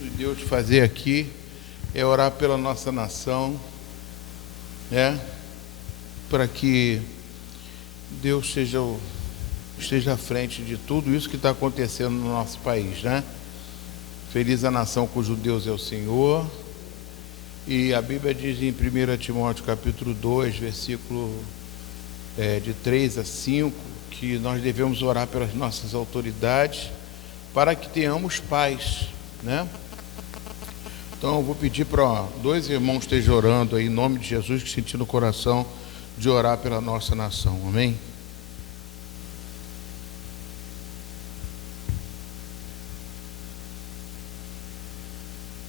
de Deus fazer aqui é orar pela nossa nação, para que Deus esteja à frente de tudo isso que está acontecendo no nosso país, né? Feliz a nação cujo Deus é o Senhor. E a Bíblia diz em 1 Timóteo capítulo 2, versículo de 3 a 5, que nós devemos orar pelas nossas autoridades para que tenhamos paz, né? Então eu vou pedir para dois irmãos estejam orando aí em nome de Jesus, que senti no coração de orar pela nossa nação, amém?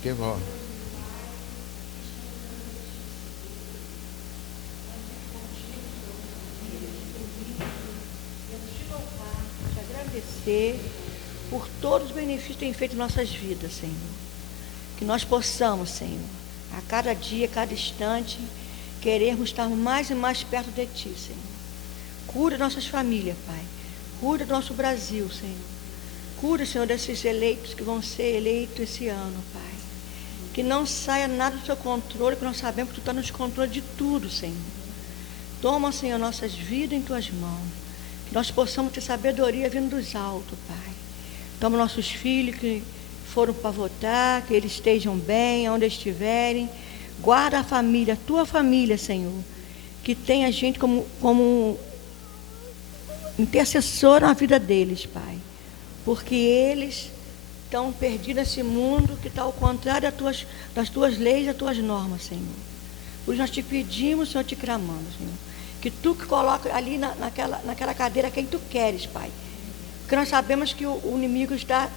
Que bom. Te agradecer por todos os benefícios que tem feito em nossas vidas, Senhor. Que nós possamos, Senhor, a cada dia, a cada instante, querermos estar mais e mais perto de Ti, Senhor. Cura nossas famílias, Pai. Cura do nosso Brasil, Senhor. Cura, Senhor, desses eleitos que vão ser eleitos esse ano, Pai. Que não saia nada do Seu controle, porque nós sabemos que Tu está nos controle de tudo, Senhor. Toma, Senhor, nossas vidas em Tuas mãos. Que nós possamos ter sabedoria vindo dos altos, Pai. Toma nossos filhos que foram para votar, que eles estejam bem, onde estiverem. Guarda a família, a Tua família, Senhor. Que tenha gente como intercessor na vida deles, Pai. Porque eles estão perdidos nesse mundo que está ao contrário das Tuas leis e das Tuas normas, Senhor. Por isso nós Te pedimos, Senhor, Te clamamos, Senhor. Que Tu que coloca ali naquela cadeira quem Tu queres, Pai. Porque nós sabemos que o inimigo está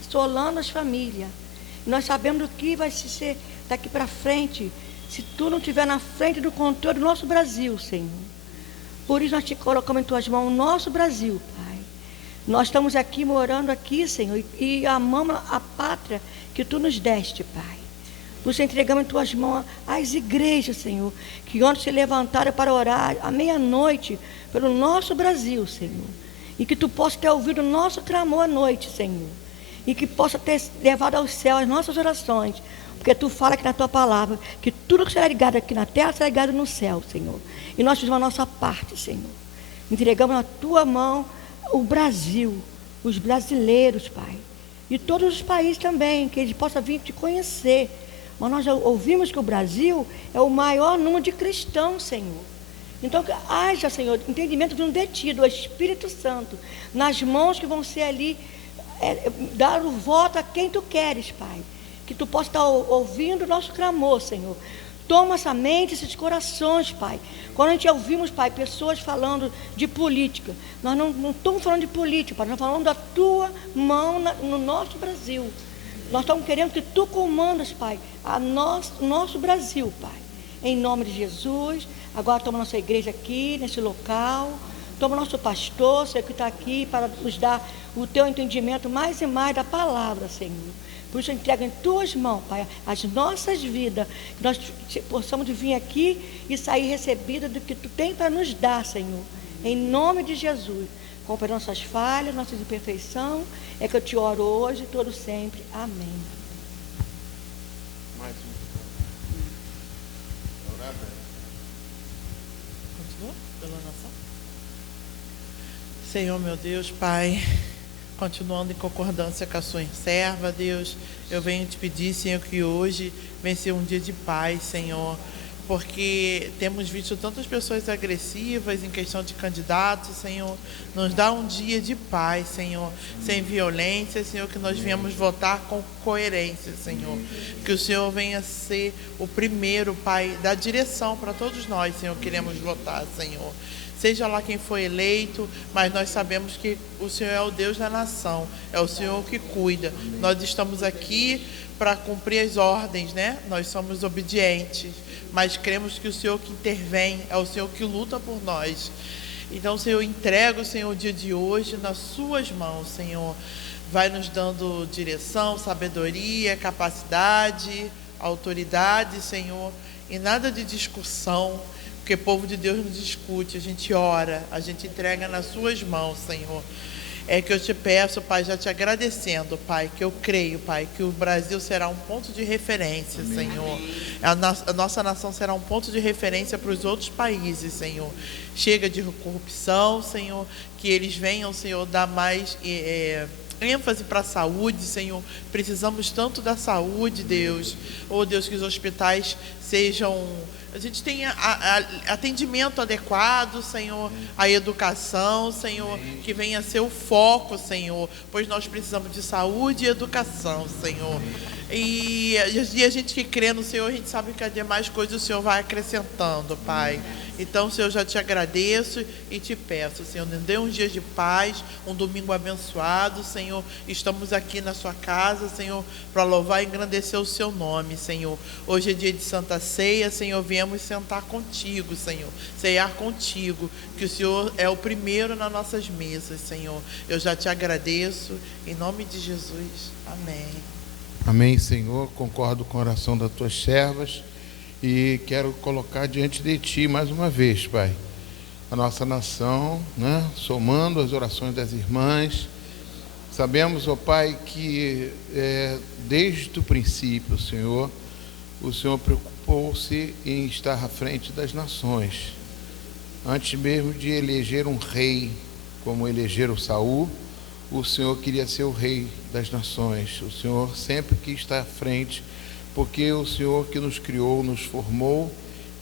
assolando as famílias. Nós sabemos o que vai ser daqui para frente, se Tu não estiver na frente do controle do nosso Brasil, Senhor. Por isso nós Te colocamos em Tuas mãos o nosso Brasil, Pai. Nós estamos aqui, morando aqui, Senhor, e amamos a pátria que Tu nos deste, Pai. Nos entregamos em Tuas mãos as igrejas, Senhor, que ontem se levantaram para orar à meia-noite pelo nosso Brasil, Senhor. E que Tu possa ter ouvido o nosso clamor à noite, Senhor. E que possa ter levado ao céu as nossas orações. Porque Tu fala aqui na Tua palavra que tudo que será ligado aqui na terra será ligado no céu, Senhor. E nós fizemos a nossa parte, Senhor. Entregamos na Tua mão o Brasil, os brasileiros, Pai. E todos os países também, que eles possam vir Te conhecer. Mas nós já ouvimos que o Brasil é o maior número de cristãos, Senhor. Então, haja, Senhor, entendimento vindo de Ti, do Espírito Santo, nas mãos que vão ser ali, dar o voto a quem Tu queres, Pai. Que Tu possa estar ouvindo o nosso clamor, Senhor. Toma essa mente, esses corações, Pai. Quando a gente ouvimos, Pai, pessoas falando de política, nós não estamos falando de política, Pai, nós estamos falando da Tua mão no nosso Brasil. Nós estamos querendo que Tu comandas, Pai, nosso Brasil, Pai. Em nome de Jesus. Agora toma nossa igreja aqui, nesse local. Toma nosso pastor, Senhor, que está aqui para nos dar o Teu entendimento mais e mais da palavra, Senhor. Por isso, entrega em Tuas mãos, Pai, as nossas vidas, que nós possamos vir aqui e sair recebida do que Tu tem para nos dar, Senhor. Em nome de Jesus. Compre nossas falhas, nossas imperfeições. É que eu Te oro hoje e todo sempre. Amém. Mais um. Continua pela oração. Senhor, meu Deus, Pai, continuando em concordância com a Sua serva, Deus, eu venho Te pedir, Senhor, que hoje venha ser um dia de paz, Senhor, porque temos visto tantas pessoas agressivas em questão de candidatos, Senhor. Nos dá um dia de paz, Senhor, sem violência, Senhor, que nós venhamos votar com coerência, Senhor. Que o Senhor venha ser o primeiro, Pai, da direção para todos nós, Senhor, queremos votar, Senhor. Seja lá quem foi eleito, mas nós sabemos que o Senhor é o Deus da nação, é o Senhor que cuida. Nós estamos aqui para cumprir as ordens, né? Nós somos obedientes, mas cremos que o Senhor que intervém, é o Senhor que luta por nós. Então, Senhor, entrega, Senhor, o dia de hoje nas Suas mãos, Senhor. Vai nos dando direção, sabedoria, capacidade, autoridade, Senhor, e nada de discussão, porque povo de Deus não discute, a gente ora, a gente entrega nas Suas mãos, Senhor. É que eu te peço, Pai, já te agradecendo, Pai, que eu creio, Pai, que o Brasil será um ponto de referência, Amém. Senhor. A nossa nação será um ponto de referência para os outros países, Senhor. Chega de corrupção, Senhor, que eles venham, Senhor, dar mais ênfase para a saúde, Senhor. Precisamos tanto da saúde, Deus. Oh, Deus, que os hospitais sejam... A gente tenha atendimento adequado, Senhor, a educação, Senhor, que venha a ser o foco, Senhor, pois nós precisamos de saúde e educação, Senhor. E a gente que crê no Senhor, a gente sabe que as demais coisas o Senhor vai acrescentando, Pai. Então, Senhor, já te agradeço e te peço, Senhor, nos dê uns dias de paz, um domingo abençoado, Senhor. Estamos aqui na sua casa, Senhor, para louvar e engrandecer o seu nome, Senhor. Hoje é dia de Santa Ceia, Senhor, viemos sentar contigo, Senhor, ceiar contigo, que o Senhor é o primeiro nas nossas mesas, Senhor. Eu já te agradeço, em nome de Jesus. Amém. Amém, Senhor. Concordo com a oração das tuas servas. E quero colocar diante de Ti mais uma vez, Pai, a nossa nação, né? Somando as orações das irmãs. Sabemos, ó Pai, que desde o princípio, Senhor, o Senhor preocupou-se em estar à frente das nações. Antes mesmo de eleger um rei, como elegeram Saul, o Senhor queria ser o rei das nações. O Senhor sempre quis estar à frente, porque o Senhor que nos criou, nos formou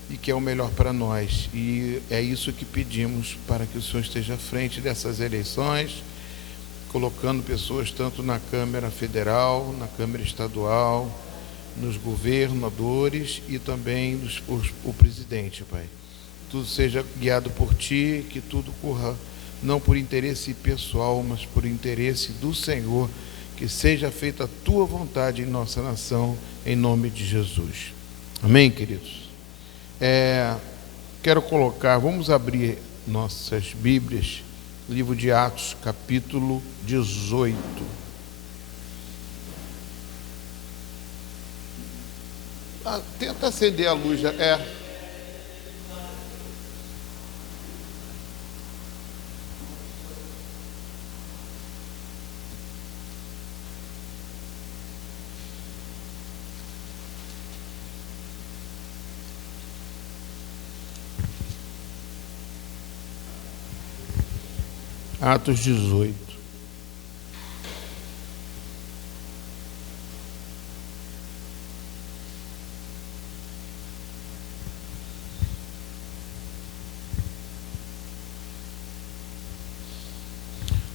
e que é o melhor para nós. E é isso que pedimos, para que o Senhor esteja à frente dessas eleições, colocando pessoas tanto na Câmara Federal, na Câmara Estadual, nos governadores e também o presidente, Pai. Tudo seja guiado por Ti, que tudo corra não por interesse pessoal, mas por interesse do Senhor, que seja feita a Tua vontade em nossa nação, em nome de Jesus. Amém, queridos? Quero colocar, vamos abrir nossas Bíblias, livro de Atos, capítulo 18. Tenta acender a luz. Atos 18.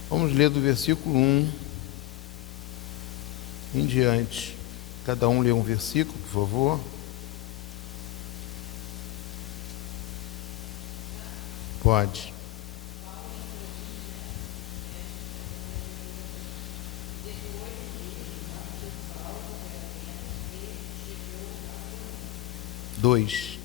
Vamos ler do versículo 1 em diante. Cada um lê um versículo, por favor. Pode. Dois.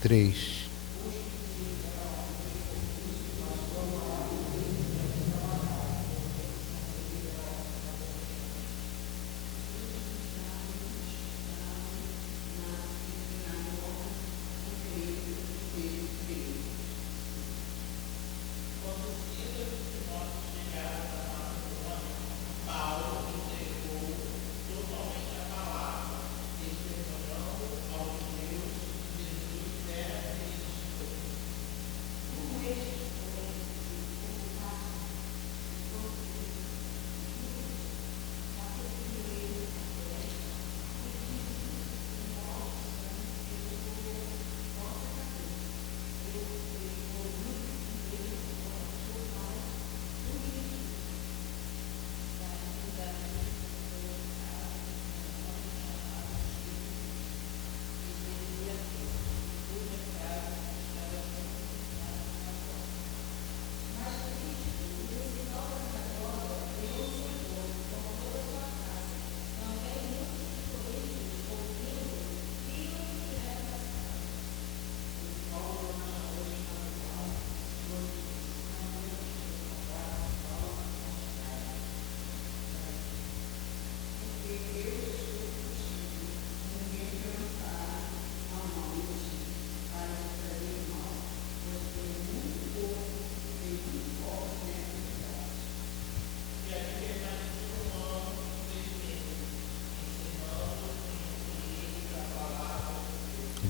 Três.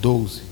12.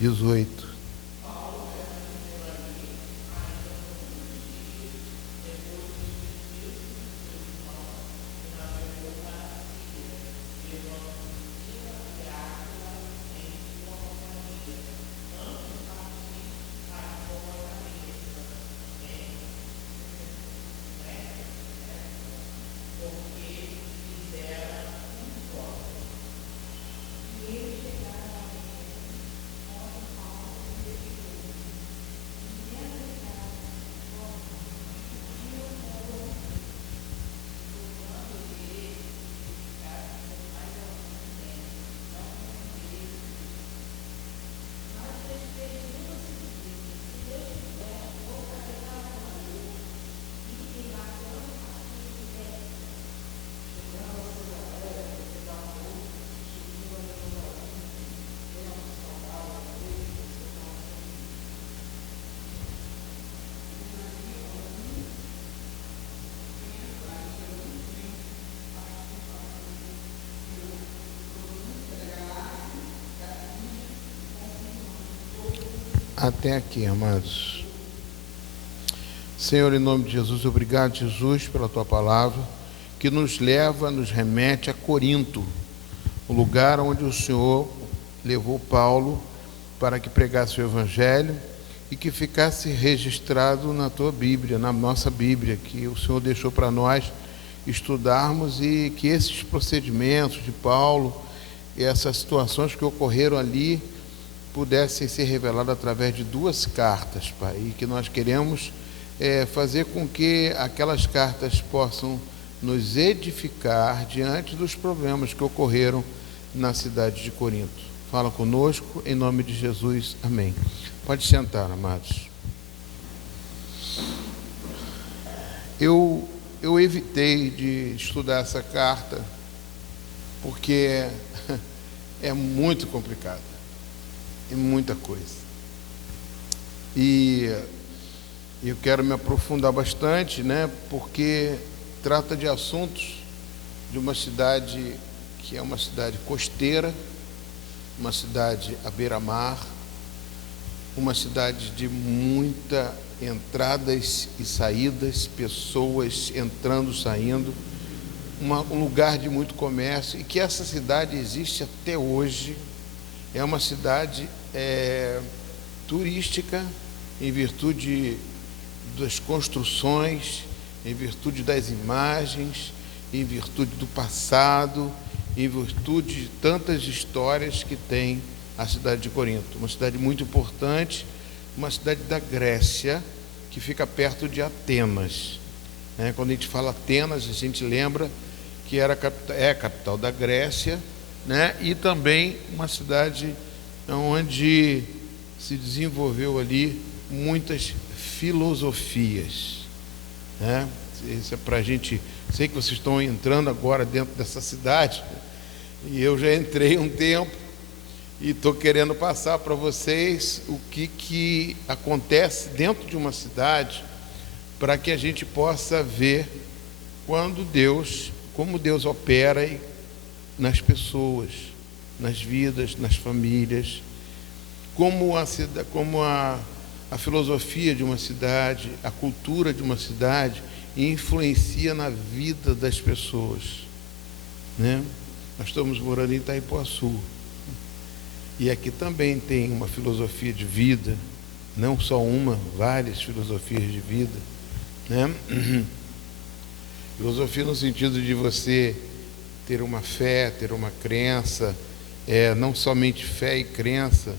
Dezoito. Até aqui, amados. Senhor, em nome de Jesus, obrigado, Jesus, pela tua palavra, que nos leva, nos remete a Corinto, o lugar onde o Senhor levou Paulo para que pregasse o Evangelho e que ficasse registrado na tua Bíblia, na nossa Bíblia, que o Senhor deixou para nós estudarmos, e que esses procedimentos de Paulo e essas situações que ocorreram ali pudessem ser reveladas através de 2 cartas, Pai, e que nós queremos fazer com que aquelas cartas possam nos edificar diante dos problemas que ocorreram na cidade de Corinto. Fala conosco, em nome de Jesus, amém. Pode sentar, amados. Eu evitei de estudar essa carta porque é muito complicado. É muita coisa. E eu quero me aprofundar bastante, né? Porque trata de assuntos de uma cidade que é uma cidade costeira, uma cidade à beira-mar, uma cidade de muita entradas e saídas, pessoas entrando, saindo, um lugar de muito comércio, e que essa cidade existe até hoje. É uma cidade turística, em virtude das construções, em virtude das imagens, em virtude do passado, em virtude de tantas histórias que tem a cidade de Corinto. Uma cidade muito importante, uma cidade da Grécia, que fica perto de Atenas. Quando a gente fala Atenas, a gente lembra que é a capital da Grécia, e também uma cidade onde se desenvolveu ali muitas filosofias. Isso é para a gente. Sei que vocês estão entrando agora dentro dessa cidade, e eu já entrei um tempo, e estou querendo passar para vocês o que acontece dentro de uma cidade, para que a gente possa ver como Deus opera nas pessoas, nas vidas, nas famílias, como a filosofia de uma cidade, a cultura de uma cidade, e influencia na vida das pessoas, né? Nós estamos morando em Itaipuaçu, e aqui também tem uma filosofia de vida, não só uma, várias filosofias de vida, né? Filosofia no sentido de você ter uma fé, ter uma crença, não somente fé e crença,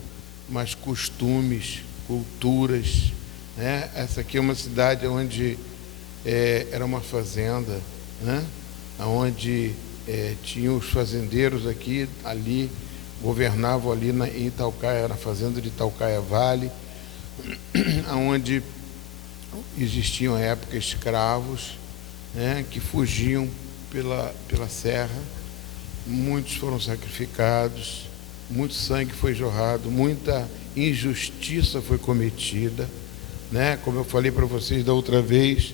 mas costumes, culturas, né? Essa aqui é uma cidade onde era uma fazenda, né? Onde tinham os fazendeiros aqui, ali, governavam ali em Itaucaia, na fazenda de Itaucaia Vale, onde existiam à época escravos, né, que fugiam pela serra. Muitos foram sacrificados, muito sangue foi jorrado, muita injustiça foi cometida, né? Como eu falei para vocês da outra vez,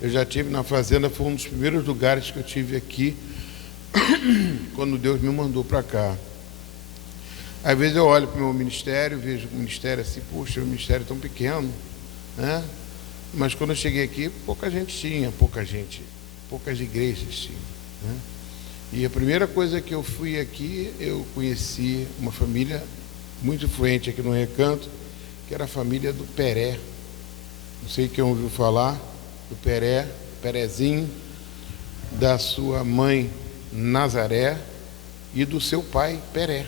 eu já tive na fazenda, foi um dos primeiros lugares que eu tive aqui, quando Deus me mandou para cá. Às vezes eu olho para o meu ministério, vejo o ministério assim, puxa, o ministério é tão pequeno, né? Mas quando eu cheguei aqui, poucas igrejas tinham, né? E a primeira coisa que eu fui aqui, eu conheci uma família muito influente aqui no Recanto, que era a família do Peré. Não sei quem ouviu falar do Peré, Perezinho, da sua mãe Nazaré e do seu pai Peré,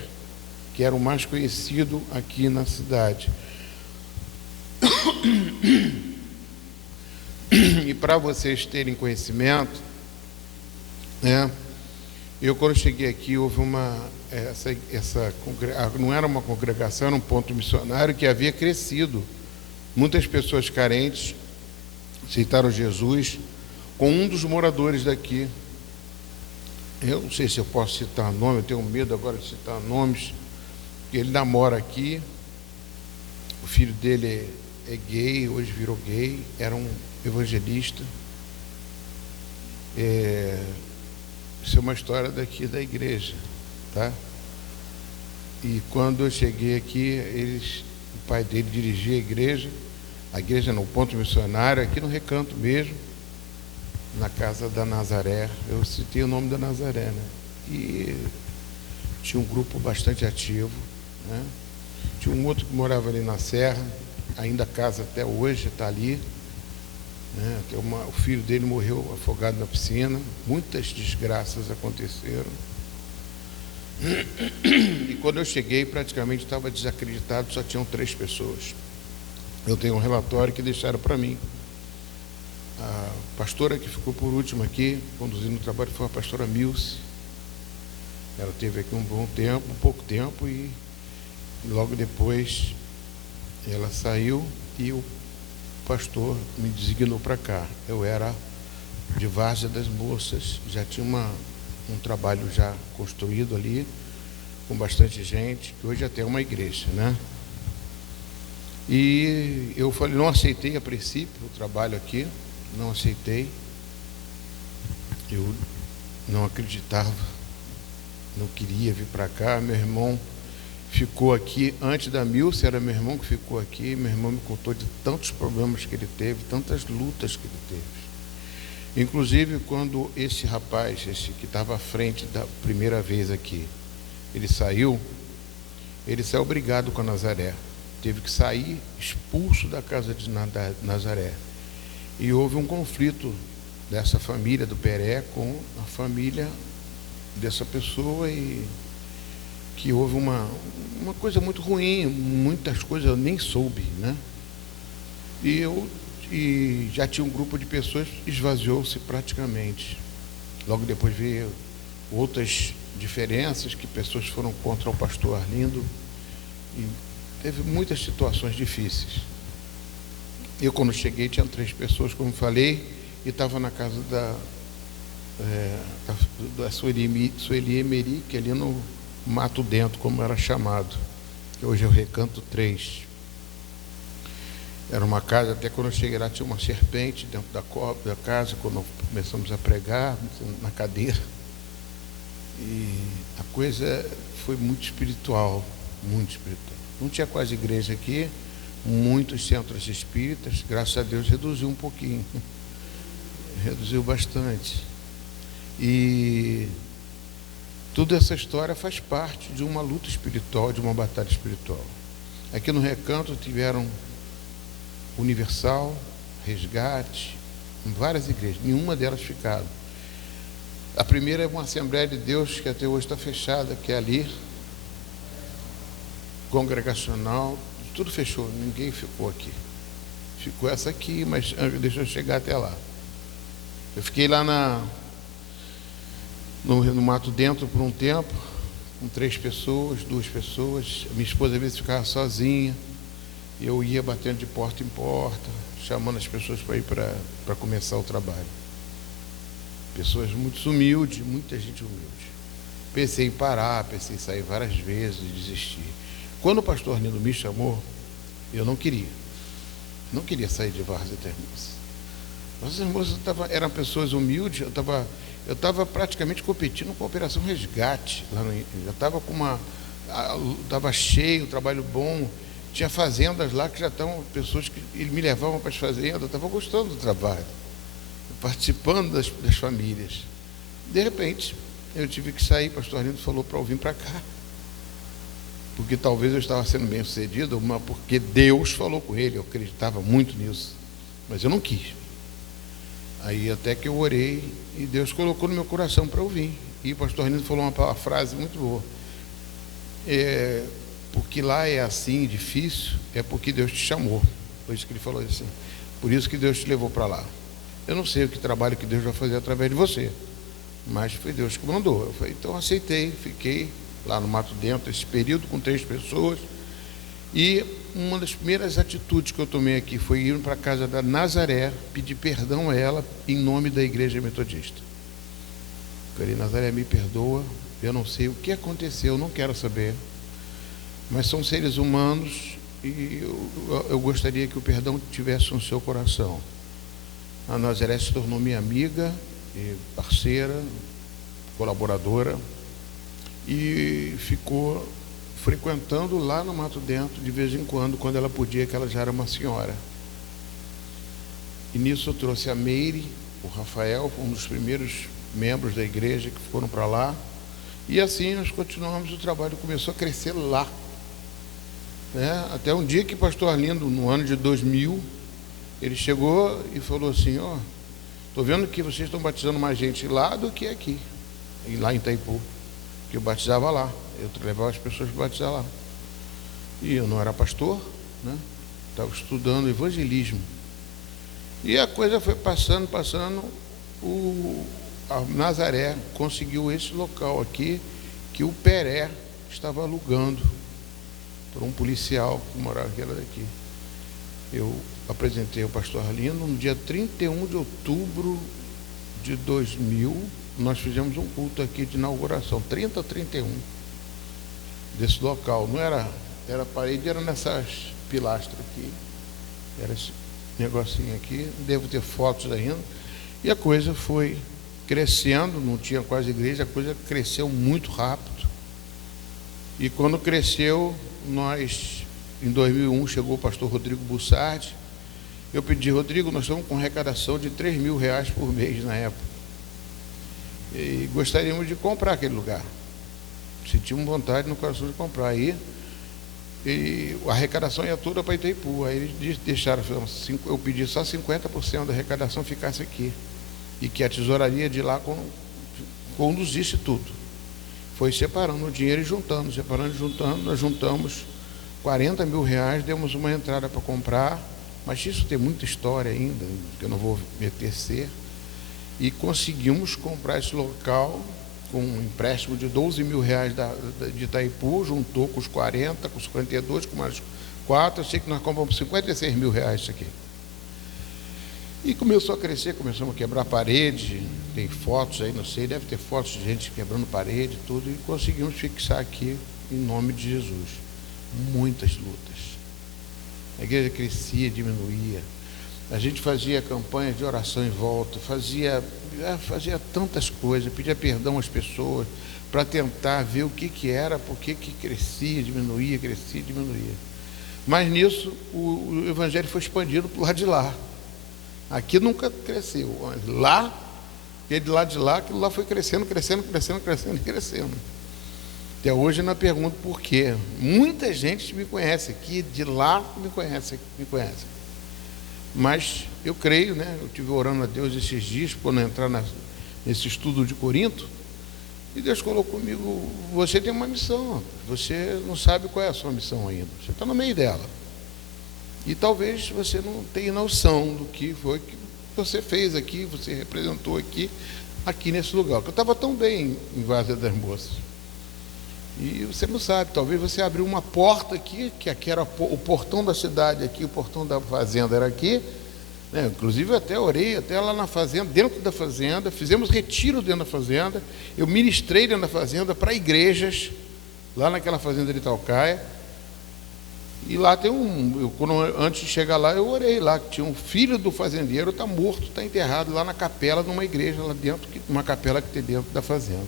que era o mais conhecido aqui na cidade. E para vocês terem conhecimento, né, eu quando cheguei aqui houve não era uma congregação, era um ponto missionário que havia crescido. Muitas pessoas carentes aceitaram Jesus com um dos moradores daqui. Eu não sei se eu posso citar nome, eu tenho medo agora de citar nomes, porque ele namora aqui, o filho dele é gay, hoje virou gay, era um evangelista. Isso é uma história daqui da igreja, tá? E quando eu cheguei aqui, o pai dele dirigia a igreja no ponto missionário, aqui no Recanto mesmo, na casa da Nazaré. Eu citei o nome da Nazaré, né? E tinha um grupo bastante ativo, né? Tinha um outro que morava ali na serra, ainda casa até hoje, está ali, né? O filho dele morreu afogado na piscina. Muitas desgraças aconteceram. E quando eu cheguei, praticamente estava desacreditado, só tinham 3 pessoas. Eu tenho um relatório que deixaram para mim. A pastora que ficou por último aqui, conduzindo o trabalho, foi a pastora Milce. Ela esteve aqui um pouco tempo, e logo depois ela saiu e o pastor me designou para cá. Eu era de Várzea das Moças, já tinha um trabalho já construído ali, com bastante gente, que hoje até é uma igreja, né? E eu falei, não aceitei a princípio o trabalho aqui, não aceitei. Eu não acreditava, não queria vir para cá. Meu irmão ficou aqui antes da Milce, era meu irmão que ficou aqui. Meu irmão me contou de tantos problemas que ele teve, tantas lutas que ele teve. Inclusive, quando esse rapaz, que estava à frente da primeira vez aqui, ele saiu brigado com a Nazaré. Teve que sair expulso da casa de Nazaré. E houve um conflito dessa família do Peré com a família dessa pessoa, e que houve uma coisa muito ruim, muitas coisas eu nem soube, né? E já tinha um grupo de pessoas, esvaziou-se praticamente. Logo depois veio outras diferenças, que pessoas foram contra o pastor Arlindo, e teve muitas situações difíceis. Eu, quando cheguei, tinha 3 pessoas, como falei, e estava na casa da Sueli Emeri, que ali no Mato Dentro, como era chamado, que hoje é o Recanto 3. Era uma casa, até quando eu cheguei lá, tinha uma serpente dentro da casa, quando começamos a pregar, na cadeira. E a coisa foi muito espiritual, muito espiritual. Não tinha quase igreja aqui, muitos centros espíritas, graças a Deus reduziu um pouquinho, reduziu bastante. E toda essa história faz parte de uma luta espiritual, de uma batalha espiritual. Aqui no Recanto tiveram Universal, Resgate, em várias igrejas, nenhuma delas ficaram. A primeira é uma Assembleia de Deus que até hoje está fechada, que é ali, congregacional, tudo fechou, ninguém ficou aqui. Ficou essa aqui, mas deixa eu chegar até lá. Eu fiquei lá no Mato Dentro por um tempo, com 3 pessoas, 2 pessoas. Minha esposa às vezes ficava sozinha, e eu ia batendo de porta em porta, chamando as pessoas para ir para começar o trabalho. Pessoas muito humildes, muita gente humilde. Pensei em parar, pensei em sair várias vezes e desistir. Quando o pastor Arlindo me chamou, eu não queria sair de Várzea e Termoço. Nossas moças eram pessoas humildes, eu estava praticamente competindo com a Operação Resgate. Já estava estava cheio, trabalho bom, tinha fazendas lá que já estavam, pessoas que me levavam para as fazendas, eu estava gostando do trabalho, participando das famílias. De repente, eu tive que sair, o pastor Arlindo falou para eu vir para cá, porque talvez eu estava sendo bem sucedido, mas porque Deus falou com ele, eu acreditava muito nisso, mas eu não quis. Aí até que eu orei e Deus colocou no meu coração para eu vir. E o pastor Arlindo falou uma frase muito boa: porque lá é assim, difícil, é porque Deus te chamou. Foi isso que ele falou assim, por isso que Deus te levou para lá. Eu não sei o que trabalho que Deus vai fazer através de você, mas foi Deus que mandou. Eu falei, então aceitei, fiquei lá no Mato Dentro esse período com 3 pessoas. E uma das primeiras atitudes que eu tomei aqui foi ir para a casa da Nazaré, pedir perdão a ela em nome da Igreja Metodista. Falei, Nazaré, me perdoa, eu não sei o que aconteceu, não quero saber, mas são seres humanos e eu gostaria que o perdão tivesse no seu coração. A Nazaré se tornou minha amiga e parceira, colaboradora, e ficou frequentando lá no Mato Dentro de vez em quando ela podia, que ela já era uma senhora. E nisso eu trouxe a Meire, o Rafael, um dos primeiros membros da igreja que foram para lá, e assim nós continuamos, o trabalho começou a crescer lá, né? Até um dia que o pastor Arlindo, no ano de 2000, ele chegou e falou assim, estou vendo que vocês estão batizando mais gente lá do que aqui, lá em Itaipu, que eu batizava lá, eu levava as pessoas para batizar lá. E eu não era pastor, né? Estava estudando evangelismo. E a coisa foi passando, a Nazaré conseguiu esse local aqui, que o Peré estava alugando para um policial que morava aqui daqui. Eu apresentei ao pastor Arlindo no dia 31 de outubro de 2000, nós fizemos um culto aqui de inauguração, 30 ou 31, desse local. Não era a parede, era nessas pilastras aqui, era esse negocinho aqui, devo ter fotos ainda, e a coisa foi crescendo, não tinha quase igreja, a coisa cresceu muito rápido, e quando cresceu, em 2001, chegou o pastor Rodrigo Bussardi, eu pedi, Rodrigo, nós estamos com arrecadação de R$3.000 por mês na época, e gostaríamos de comprar aquele lugar, sentimos vontade no coração de comprar, e a arrecadação ia toda para Itaipu. Aí eles deixaram, eu pedi só 50% da arrecadação ficasse aqui, e que a tesouraria de lá conduzisse tudo. Foi separando o dinheiro e juntando, nós juntamos R$40.000, demos uma entrada para comprar, mas isso tem muita história ainda, que eu não vou meter, e conseguimos comprar esse local com um empréstimo de R$12.000 de Itaipu, juntou com os 40, com os 52, com mais 4, eu sei que nós compramos R$56.000 isso aqui. E começou a crescer, começamos a quebrar parede, tem fotos aí, não sei, deve ter fotos de gente quebrando parede, tudo, e conseguimos fixar aqui em nome de Jesus. Muitas lutas. A igreja crescia, diminuía. A gente fazia campanha de oração em volta, fazia tantas coisas, pedia perdão às pessoas, para tentar ver o que era, por que crescia, diminuía. Mas nisso o evangelho foi expandido para o lado de lá. Aqui nunca cresceu. Lá, e de lá de lá, aquilo lá foi crescendo. Até hoje eu não pergunto por quê. Muita gente me conhece aqui, de lá me conhece. Mas eu creio, né? Eu estive orando a Deus esses dias, quando entrar nesse estudo de Corinto, e Deus colocou comigo: você tem uma missão, você não sabe qual é a sua missão ainda, você está no meio dela. E talvez você não tenha noção do que foi que você fez aqui, você representou aqui nesse lugar. Porque eu estava tão bem em Várzea das Moças. E você não sabe, talvez você abriu uma porta aqui, que aqui era o portão da cidade, aqui o portão da fazenda era aqui, né? Inclusive eu até orei, até lá na fazenda, dentro da fazenda, fizemos retiro dentro da fazenda, eu ministrei dentro da fazenda para igrejas, lá naquela fazenda de Itaucaia, e lá tem antes de chegar lá, eu orei lá, que tinha um filho do fazendeiro, está morto, está enterrado lá na capela, numa igreja lá dentro, uma capela que tem dentro da fazenda.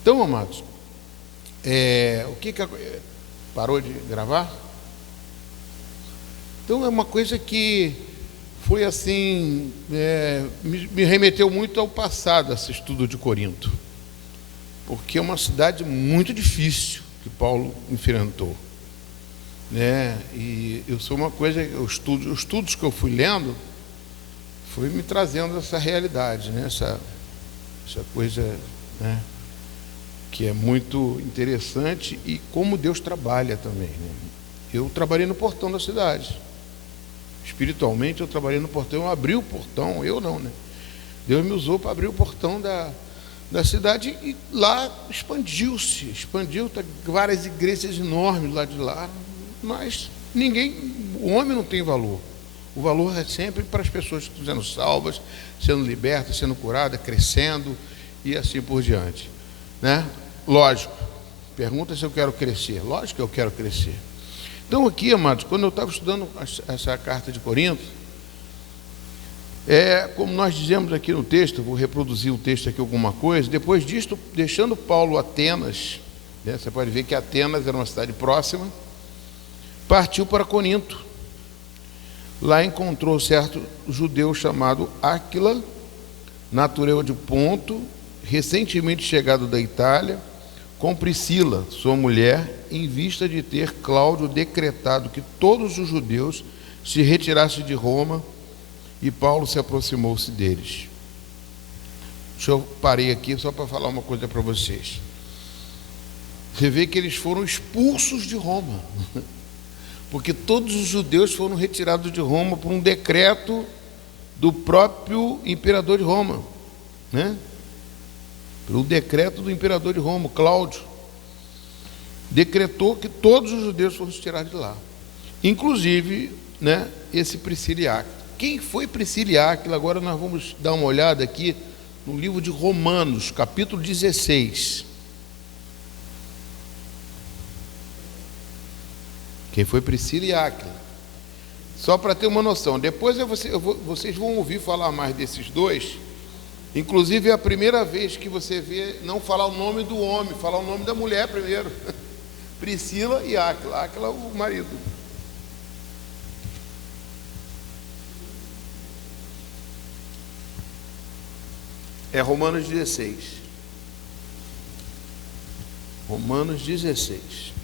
Então, amados, parou de gravar? Então é uma coisa que foi assim, me remeteu muito ao passado, esse estudo de Corinto, porque é uma cidade muito difícil que Paulo enfrentou, né? E eu sou uma coisa, os estudos que eu fui lendo foi me trazendo essa realidade, né? Essa coisa, né? Que é muito interessante, e como Deus trabalha também, né? Eu trabalhei no portão da cidade, espiritualmente eu trabalhei no portão, eu abri o portão, eu não, né? Deus me usou para abrir o portão da cidade, e lá expandiu, tá, várias igrejas enormes lá de lá, mas o homem não tem valor, o valor é sempre para as pessoas que estão sendo salvas, sendo libertas, sendo curadas, crescendo e assim por diante, né? Lógico, pergunta se eu quero crescer. Lógico que eu quero crescer. Então aqui, amados, quando eu estava estudando essa carta de Corinto, como nós dizemos aqui no texto, vou reproduzir o texto aqui alguma coisa, depois disto, deixando Paulo Atenas, né, você pode ver que Atenas era uma cidade próxima, partiu para Corinto. Lá encontrou certo judeu chamado Áquila, natural de Ponto, recentemente chegado da Itália, com Priscila, sua mulher, em vista de ter Cláudio decretado que todos os judeus se retirassem de Roma, e Paulo se aproximou-se deles. Eu parei aqui só para falar uma coisa para vocês. Você vê que eles foram expulsos de Roma, porque todos os judeus foram retirados de Roma por um decreto do próprio imperador de Roma, né? Pelo decreto do imperador de Roma, Cláudio, decretou que todos os judeus foram tirados de lá, inclusive, né, esse Priscila e Áquila. Quem foi Priscila e Áquila? Agora nós vamos dar uma olhada aqui no livro de Romanos, capítulo 16. Quem foi Priscila e Áquila? Só para ter uma noção, depois vocês vão ouvir falar mais desses dois. Inclusive é a primeira vez que você vê não falar o nome do homem, falar o nome da mulher primeiro. Priscila e Áquila. Áquila, o marido. É Romanos 16. Romanos 16.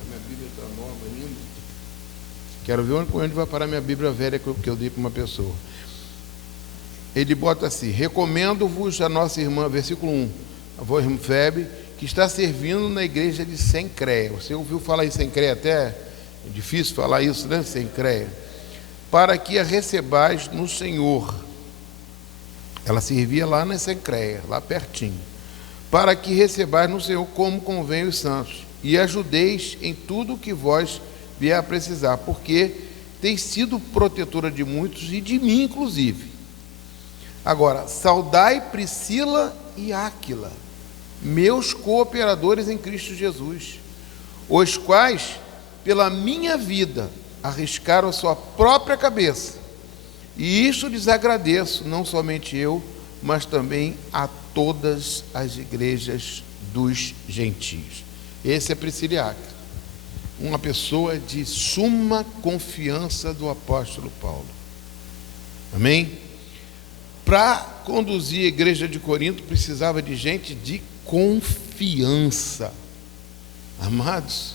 A minha Bíblia está nova ainda. Quero ver onde vai parar minha Bíblia velha que eu dei para uma pessoa. Ele bota assim: recomendo-vos a nossa irmã, versículo 1, a vossa irmã Febe, que está servindo na igreja de Sencreia. Você ouviu falar em Sencreia até? É difícil falar isso, né? Sencreia. Para que a recebais no Senhor. Ela servia lá na Sencreia, lá pertinho. Para que recebais no Senhor como convém os santos, e ajudeis em tudo o que vós vier a precisar, porque tem sido protetora de muitos e de mim inclusive. Agora, saudai Priscila e Áquila, meus cooperadores em Cristo Jesus, os quais, pela minha vida, arriscaram a sua própria cabeça, e isso lhes agradeço, não somente eu, mas também a todas as igrejas dos gentios. Esse é Priscila e Áquila, uma pessoa de suma confiança do apóstolo Paulo. Amém? Para conduzir a igreja de Corinto, precisava de gente de confiança. Amados,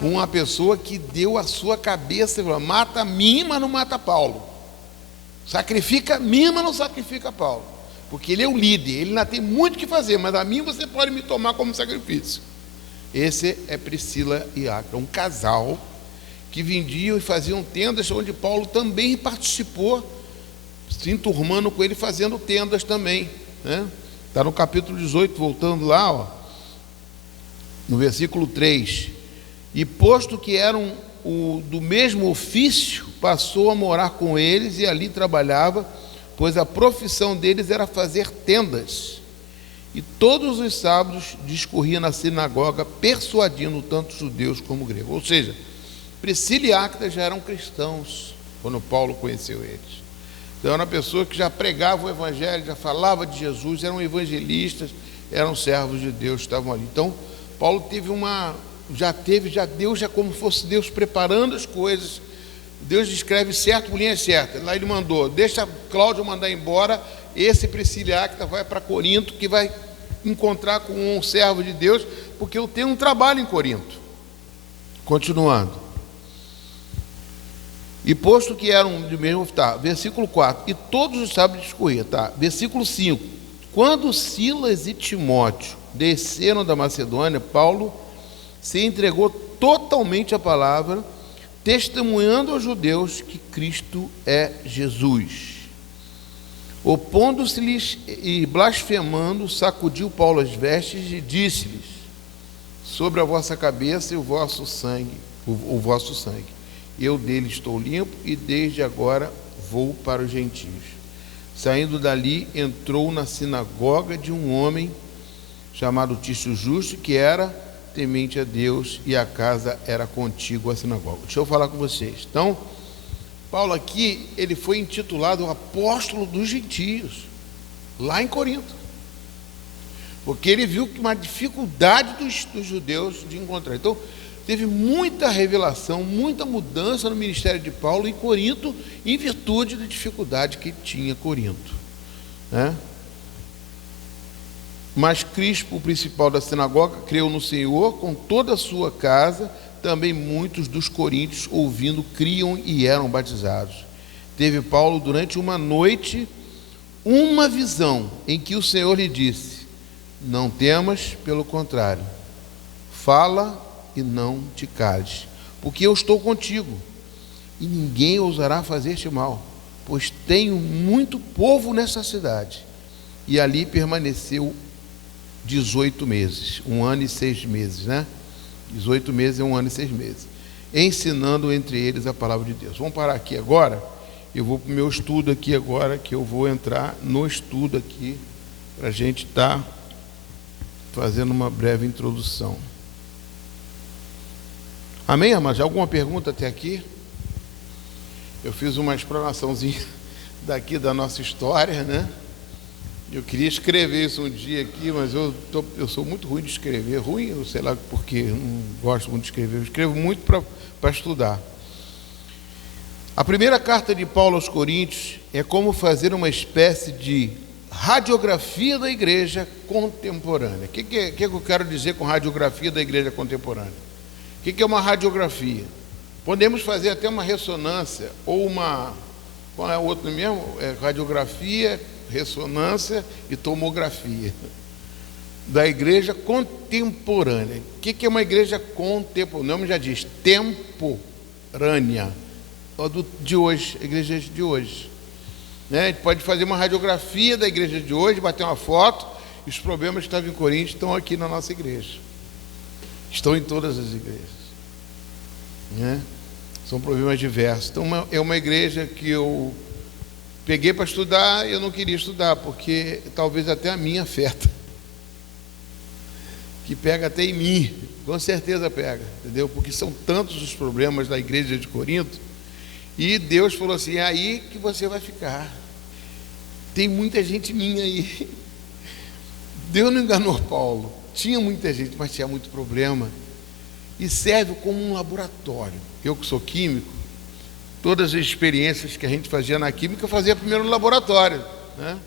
uma pessoa que deu a sua cabeça e falou: mata a mim, mas não mata Paulo. Sacrifica a mim, mas não sacrifica Paulo. Porque ele é o líder, ele ainda tem muito o que fazer, mas a mim você pode me tomar como sacrifício. Esse é Priscila e Áquila, um casal que vendiam e faziam tendas, onde Paulo também participou, se enturmando com ele, fazendo tendas também, né? Está no capítulo 18, voltando lá, ó, no versículo 3. E posto que eram do mesmo ofício, passou a morar com eles e ali trabalhava, pois a profissão deles era fazer tendas. E todos os sábados discorria na sinagoga, persuadindo tanto judeus como gregos. Ou seja, Priscila e Áquila já eram cristãos quando Paulo conheceu eles. Então era uma pessoa que já pregava o evangelho, já falava de Jesus, eram evangelistas, eram servos de Deus, estavam ali. Então Paulo teve Deus já como fosse Deus preparando as coisas. Deus descreve certo por linha certa. Lá ele mandou: deixa Cláudio mandar embora, esse Priscila e Áquila vai para Corinto, que vai encontrar com um servo de Deus, porque eu tenho um trabalho em Corinto. Continuando. E posto que eram do mesmo, tá, versículo 4, e todos os sábados discorria, tá, versículo 5, quando Silas e Timóteo desceram da Macedônia, Paulo se entregou totalmente à palavra, testemunhando aos judeus que Cristo é Jesus. Opondo-se-lhes e blasfemando, sacudiu Paulo as vestes e disse-lhes: sobre a vossa cabeça e o vosso sangue, eu dele estou limpo e desde agora vou para os gentios. Saindo dali, entrou na sinagoga de um homem chamado Tício Justo, que era temente a Deus, e a casa era contígua à sinagoga. Deixa eu falar com vocês. Então, Paulo aqui, ele foi intitulado o apóstolo dos gentios, lá em Corinto, porque ele viu que uma dificuldade dos judeus de encontrar. Então, teve muita revelação, muita mudança no ministério de Paulo em Corinto, em virtude da dificuldade que tinha Corinto, né? Mas Crispo, o principal da sinagoga, creu no Senhor com toda a sua casa. Também muitos dos coríntios, ouvindo, criam e eram batizados. Teve Paulo, durante uma noite, uma visão em que o Senhor lhe disse: não temas, pelo contrário, fala e não te cales, porque eu estou contigo, e ninguém ousará fazer-te mal, pois tenho muito povo nessa cidade. E ali permaneceu 18 meses, 1 ano e 6 meses, né? 18 meses é 1 ano e 6 meses, ensinando entre eles a palavra de Deus. Vamos parar aqui agora. Eu vou para o meu estudo aqui agora, que eu vou entrar no estudo aqui, para a gente estar fazendo uma breve introdução. Amém, amados? Alguma pergunta até aqui? Eu fiz uma explanaçãozinha daqui da nossa história, né? Eu queria escrever isso um dia aqui, mas eu sou muito ruim de escrever. Ruim, eu sei lá porque, eu não gosto muito de escrever. Eu escrevo muito para estudar. A primeira carta de Paulo aos Coríntios é como fazer uma espécie de radiografia da igreja contemporânea. O que eu quero dizer com radiografia da igreja contemporânea? O que é uma radiografia? Podemos fazer até uma ressonância, ou uma... Qual é o outro mesmo? Radiografia, ressonância e tomografia da igreja contemporânea. O que é uma igreja contemporânea? O nome já diz, temporânea. De hoje, a igreja de hoje, né? A gente pode fazer uma radiografia da igreja de hoje, bater uma foto, e os problemas que estavam em Corinto estão aqui na nossa igreja, estão em todas as igrejas, né? São problemas diversos. Então é uma igreja que eu peguei para estudar e eu não queria estudar, porque talvez até a minha afeta, que pega até em mim, com certeza pega, entendeu? Porque são tantos os problemas da igreja de Corinto, e Deus falou assim: é aí que você vai ficar, tem muita gente minha aí. Deus não enganou Paulo, tinha muita gente, mas tinha muito problema. E serve como um laboratório. Eu que sou químico, todas as experiências que a gente fazia na química, eu fazia primeiro no laboratório, né?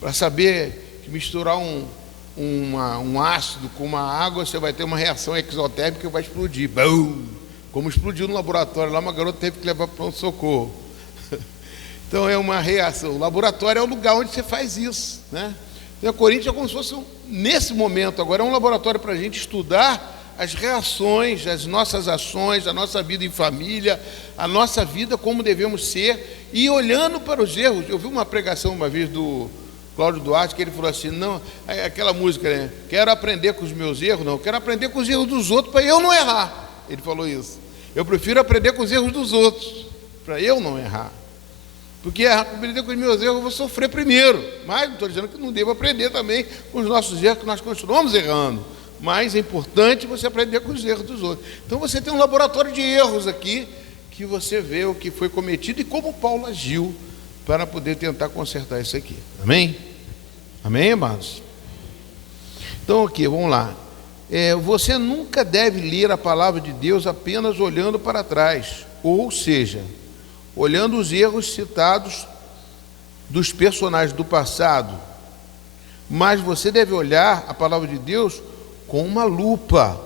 Para saber que misturar um ácido com uma água, você vai ter uma reação exotérmica que vai explodir. Bum! Como explodiu no laboratório lá, uma garota teve que levar para um socorro. Então é uma reação. O laboratório é o lugar onde você faz isso, né? Então a Coríntios é como se fosse, nesse momento agora, é um laboratório para a gente estudar as reações, as nossas ações, a nossa vida em família, a nossa vida, como devemos ser, e olhando para os erros. Eu vi uma pregação uma vez do Cláudio Duarte, que ele falou assim, não, aquela música, né? Quero aprender com os meus erros, não, quero aprender com os erros dos outros para eu não errar. Ele falou isso. Eu prefiro aprender com os erros dos outros, para eu não errar. Porque aprender com os meus erros eu vou sofrer primeiro. Mas não estou dizendo que não devo aprender também com os nossos erros, que nós continuamos errando. Mas é importante você aprender com os erros dos outros. Então você tem um laboratório de erros aqui, que você vê o que foi cometido e como Paulo agiu para poder tentar consertar isso aqui. Amém? Amém, amados? Então aqui, vamos lá. Você nunca deve ler a palavra de Deus apenas olhando para trás. Ou seja, olhando os erros citados dos personagens do passado. Mas você deve olhar a palavra de Deus com uma lupa.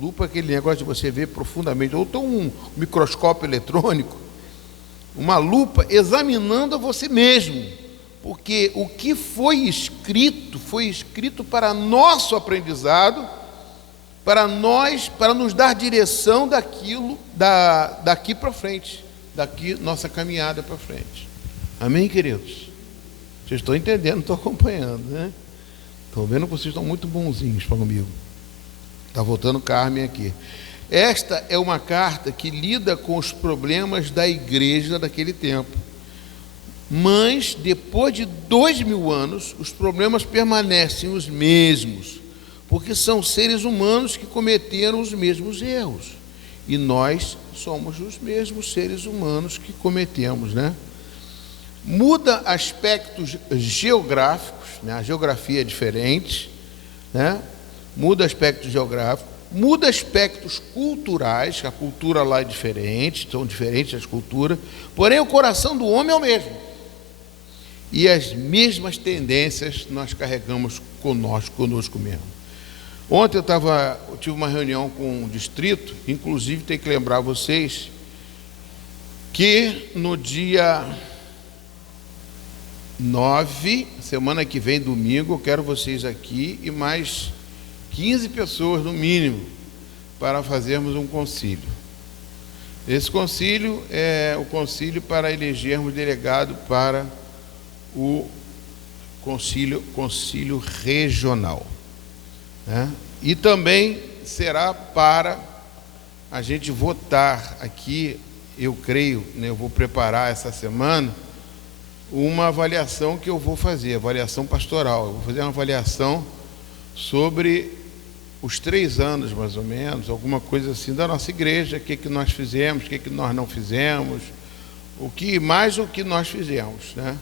Lupa é aquele negócio de você ver profundamente, ou então um microscópio eletrônico, uma lupa examinando a você mesmo, porque o que foi escrito para nosso aprendizado, para nos dar direção daquilo, daqui para frente, daqui nossa caminhada para frente. Amém, queridos? Vocês estão entendendo, estão acompanhando, né? Estou vendo que vocês estão muito bonzinhos comigo. Está voltando Carmen aqui. Esta é uma carta que lida com os problemas da igreja daquele tempo. Mas, depois de 2000 anos, os problemas permanecem os mesmos, porque são seres humanos que cometeram os mesmos erros. E nós somos os mesmos seres humanos que cometemos, né? Muda aspectos geográficos, né? A geografia é diferente, né? Muda aspectos geográficos, muda aspectos culturais, a cultura lá é diferente, são diferentes as culturas, porém o coração do homem é o mesmo. E as mesmas tendências nós carregamos conosco mesmo. Ontem eu tive uma reunião com o distrito, inclusive tenho que lembrar vocês que no dia 9, semana que vem, domingo, eu quero vocês aqui e mais 15 pessoas no mínimo para fazermos um concílio. Esse concílio é o concílio para elegermos delegado para o concílio regional, né? E também será para a gente votar aqui, eu creio, né, eu vou preparar essa semana uma avaliação que eu vou fazer, avaliação pastoral. Eu vou fazer uma avaliação sobre os 3 anos, mais ou menos, alguma coisa assim, da nossa igreja, o que nós fizemos, o que nós não fizemos, o que nós fizemos, né?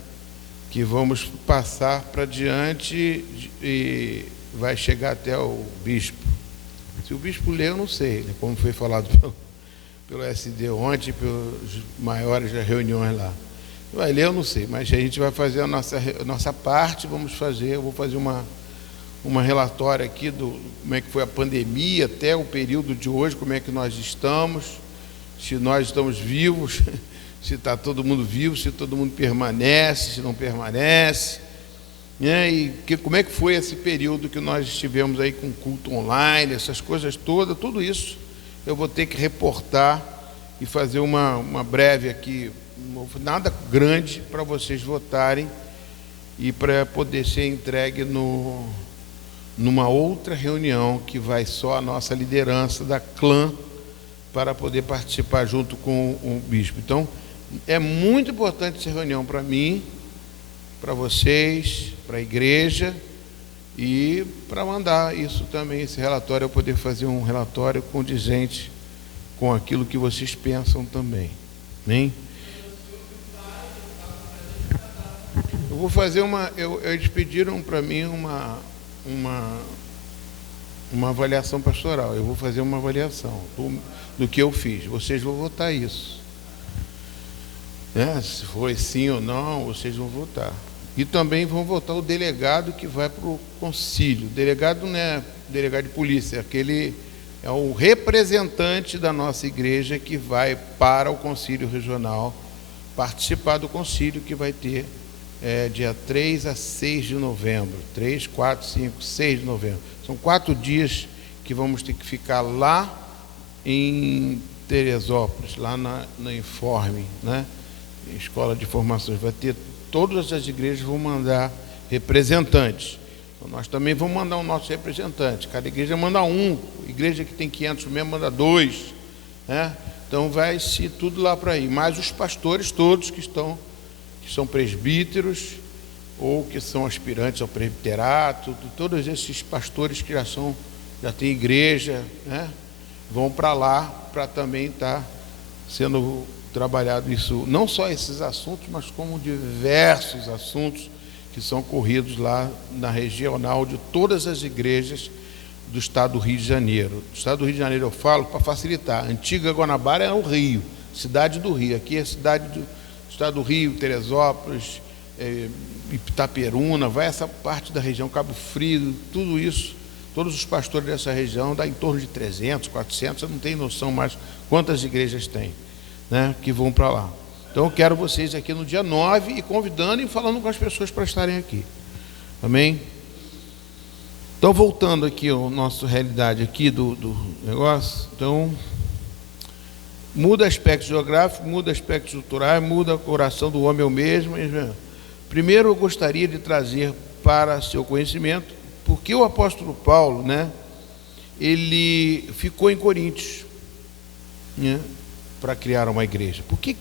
Que vamos passar para diante e vai chegar até o bispo. Se o bispo ler, eu não sei, né? Como foi falado pelo SD ontem, pelos maiores das reuniões lá. Vai ler, eu não sei, mas a gente vai fazer a nossa parte, eu vou fazer uma relatória aqui do como é que foi a pandemia até o período de hoje, como é que nós estamos, se nós estamos vivos, se está todo mundo vivo, se todo mundo permanece, se não permanece, né? E como é que foi esse período que nós estivemos aí com culto online, essas coisas todas, tudo isso eu vou ter que reportar e fazer uma breve aqui, nada grande, para vocês votarem e para poder ser entregue numa outra reunião que vai só a nossa liderança da clã para poder participar junto com o bispo. Então, é muito importante essa reunião para mim, para vocês, para a igreja e para mandar isso também, esse relatório, eu poder fazer um relatório condizente com aquilo que vocês pensam também. Amém? Eu vou fazer eles pediram para mim uma avaliação pastoral. Eu vou fazer uma avaliação do que eu fiz. Vocês vão votar isso. Se foi sim ou não, vocês vão votar. E também vão votar o delegado que vai para o concílio. O delegado não é delegado de polícia, aquele é o representante da nossa igreja que vai para o concílio regional, participar do concílio que vai ter dia 3 a 6 de novembro. 3, 4, 5, 6 de novembro. São 4 dias que vamos ter que ficar lá em Teresópolis, lá na Informe, né? Escola de Formações. Vai ter, todas as igrejas vão mandar representantes. Então, nós também vamos mandar o nosso representante. Cada igreja manda um. Igreja que tem 500 membros manda 2. Né? Então vai se tudo lá para aí. Mais os pastores todos que são presbíteros ou que são aspirantes ao presbiterato, todos esses pastores que já têm igreja, né? Vão para lá para também estar sendo trabalhado isso, não só esses assuntos, mas como diversos assuntos que são corridos lá na regional de todas as igrejas do estado do Rio de Janeiro. Do estado do Rio de Janeiro eu falo para facilitar. A antiga Guanabara é o Rio, cidade do Rio. Aqui é a cidade do estado do Rio, Teresópolis, Itaperuna, vai essa parte da região, Cabo Frio, tudo isso. Todos os pastores dessa região, dá em torno de 300, 400, eu não tenho noção mais quantas igrejas tem, né, que vão para lá. Então eu quero vocês aqui no dia 9 e convidando e falando com as pessoas para estarem aqui. Amém? Então, voltando aqui a nossa realidade aqui do negócio, então, muda aspecto geográfico, muda aspecto estrutural, muda a coração do homem ao mesmo. Primeiro eu gostaria de trazer para seu conhecimento, porque o apóstolo Paulo, né, ele ficou em Coríntios, né, para criar uma igreja. Por que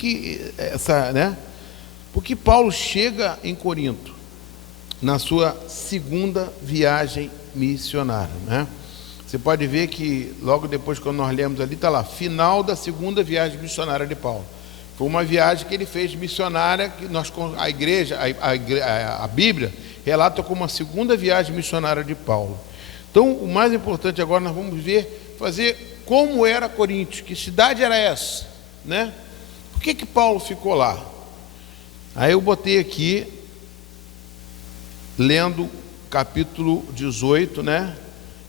Porque Paulo chega em Corinto na sua segunda viagem missionária, né? Você pode ver que logo depois, quando nós lemos ali, está lá, final da segunda viagem missionária de Paulo. Foi uma viagem que ele fez missionária, que a igreja, a Bíblia relata como a segunda viagem missionária de Paulo. Então, o mais importante agora, nós vamos fazer como era Coríntios, que cidade era essa, né? Por que Paulo ficou lá? Aí eu botei aqui, lendo capítulo 18, né?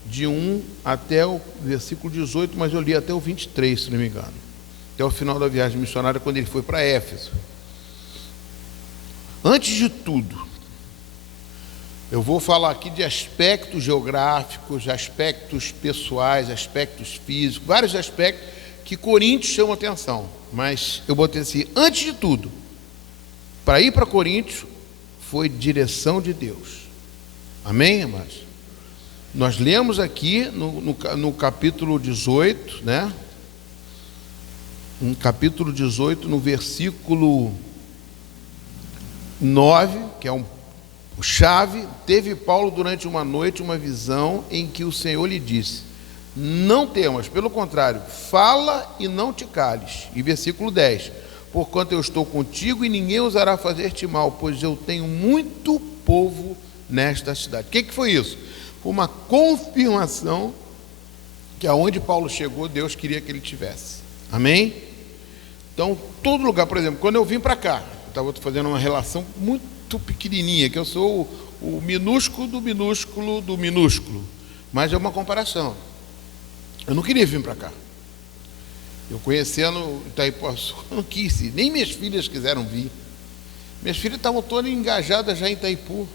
De 1 até o versículo 18, mas eu li até o 23, se não me engano. Até o final da viagem missionária, quando ele foi para Éfeso. Antes de tudo, eu vou falar aqui de aspectos geográficos, aspectos pessoais, aspectos físicos, vários aspectos que Coríntios chamam atenção. Mas eu botei assim, antes de tudo, para ir para Coríntios, foi direção de Deus. Amém, irmãos? Nós lemos aqui no capítulo 18, né? No capítulo 18, no versículo 9, que é o chave, teve Paulo durante uma noite uma visão em que o Senhor lhe disse: não temas, pelo contrário, fala e não te cales. E versículo 10, porquanto eu estou contigo e ninguém ousará fazer-te mal, pois eu tenho muito povo nesta cidade. O que foi isso? Foi uma confirmação que aonde Paulo chegou, Deus queria que ele tivesse. Amém? Então, todo lugar, por exemplo, quando eu vim para cá, eu estava fazendo uma relação muito pequenininha, que eu sou o minúsculo do minúsculo do minúsculo, mas é uma comparação. Eu não queria vir para cá. Eu conhecendo Itaipuaçu, eu não quis ir, nem minhas filhas quiseram vir. Minhas filhas estavam todas engajadas já em Itaipu,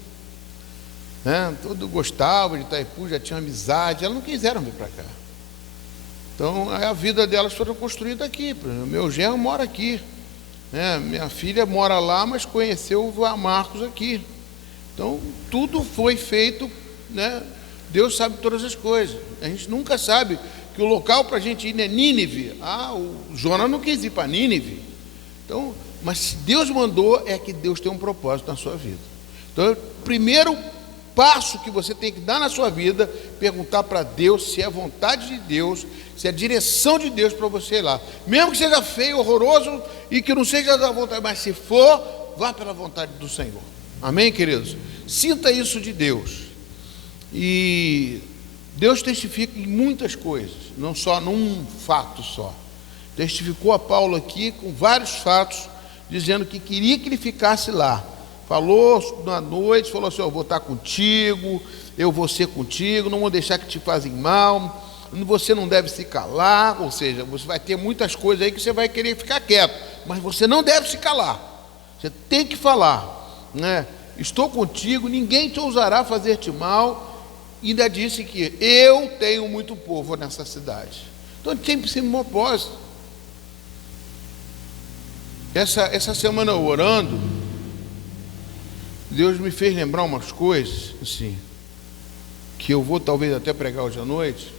né? Todo gostava de Itaipu, já tinha amizade, elas não quiseram vir para cá. Então a vida delas foram construída aqui. Meu genro mora aqui, né? Minha filha mora lá, mas conheceu o Marcos aqui. Então tudo foi feito, né? Deus sabe todas as coisas. A gente nunca sabe que o local para a gente ir é Nínive. O Jonas não quis ir para Nínive. Então, mas se Deus mandou, é que Deus tem um propósito na sua vida. Então, o primeiro passo que você tem que dar na sua vida, perguntar para Deus se é vontade de Deus, se é direção de Deus para você ir lá. Mesmo que seja feio, horroroso e que não seja da vontade, mas se for, vá pela vontade do Senhor. Amém, queridos? Sinta isso de Deus. E Deus testifica em muitas coisas, não só num fato só. Testificou a Paulo aqui com vários fatos, dizendo que queria que ele ficasse lá. Falou na noite, falou assim: eu vou estar contigo, eu vou ser contigo, não vou deixar que te fazem mal, você não deve se calar. Ou seja, você vai ter muitas coisas aí que você vai querer ficar quieto, mas você não deve se calar, você tem que falar, né? Estou contigo, ninguém te ousará fazer-te mal. E ainda disse que eu tenho muito povo nessa cidade. Então tem sempre um propósito. Essa semana orando, Deus me fez lembrar umas coisas assim, que eu vou talvez até pregar hoje à noite,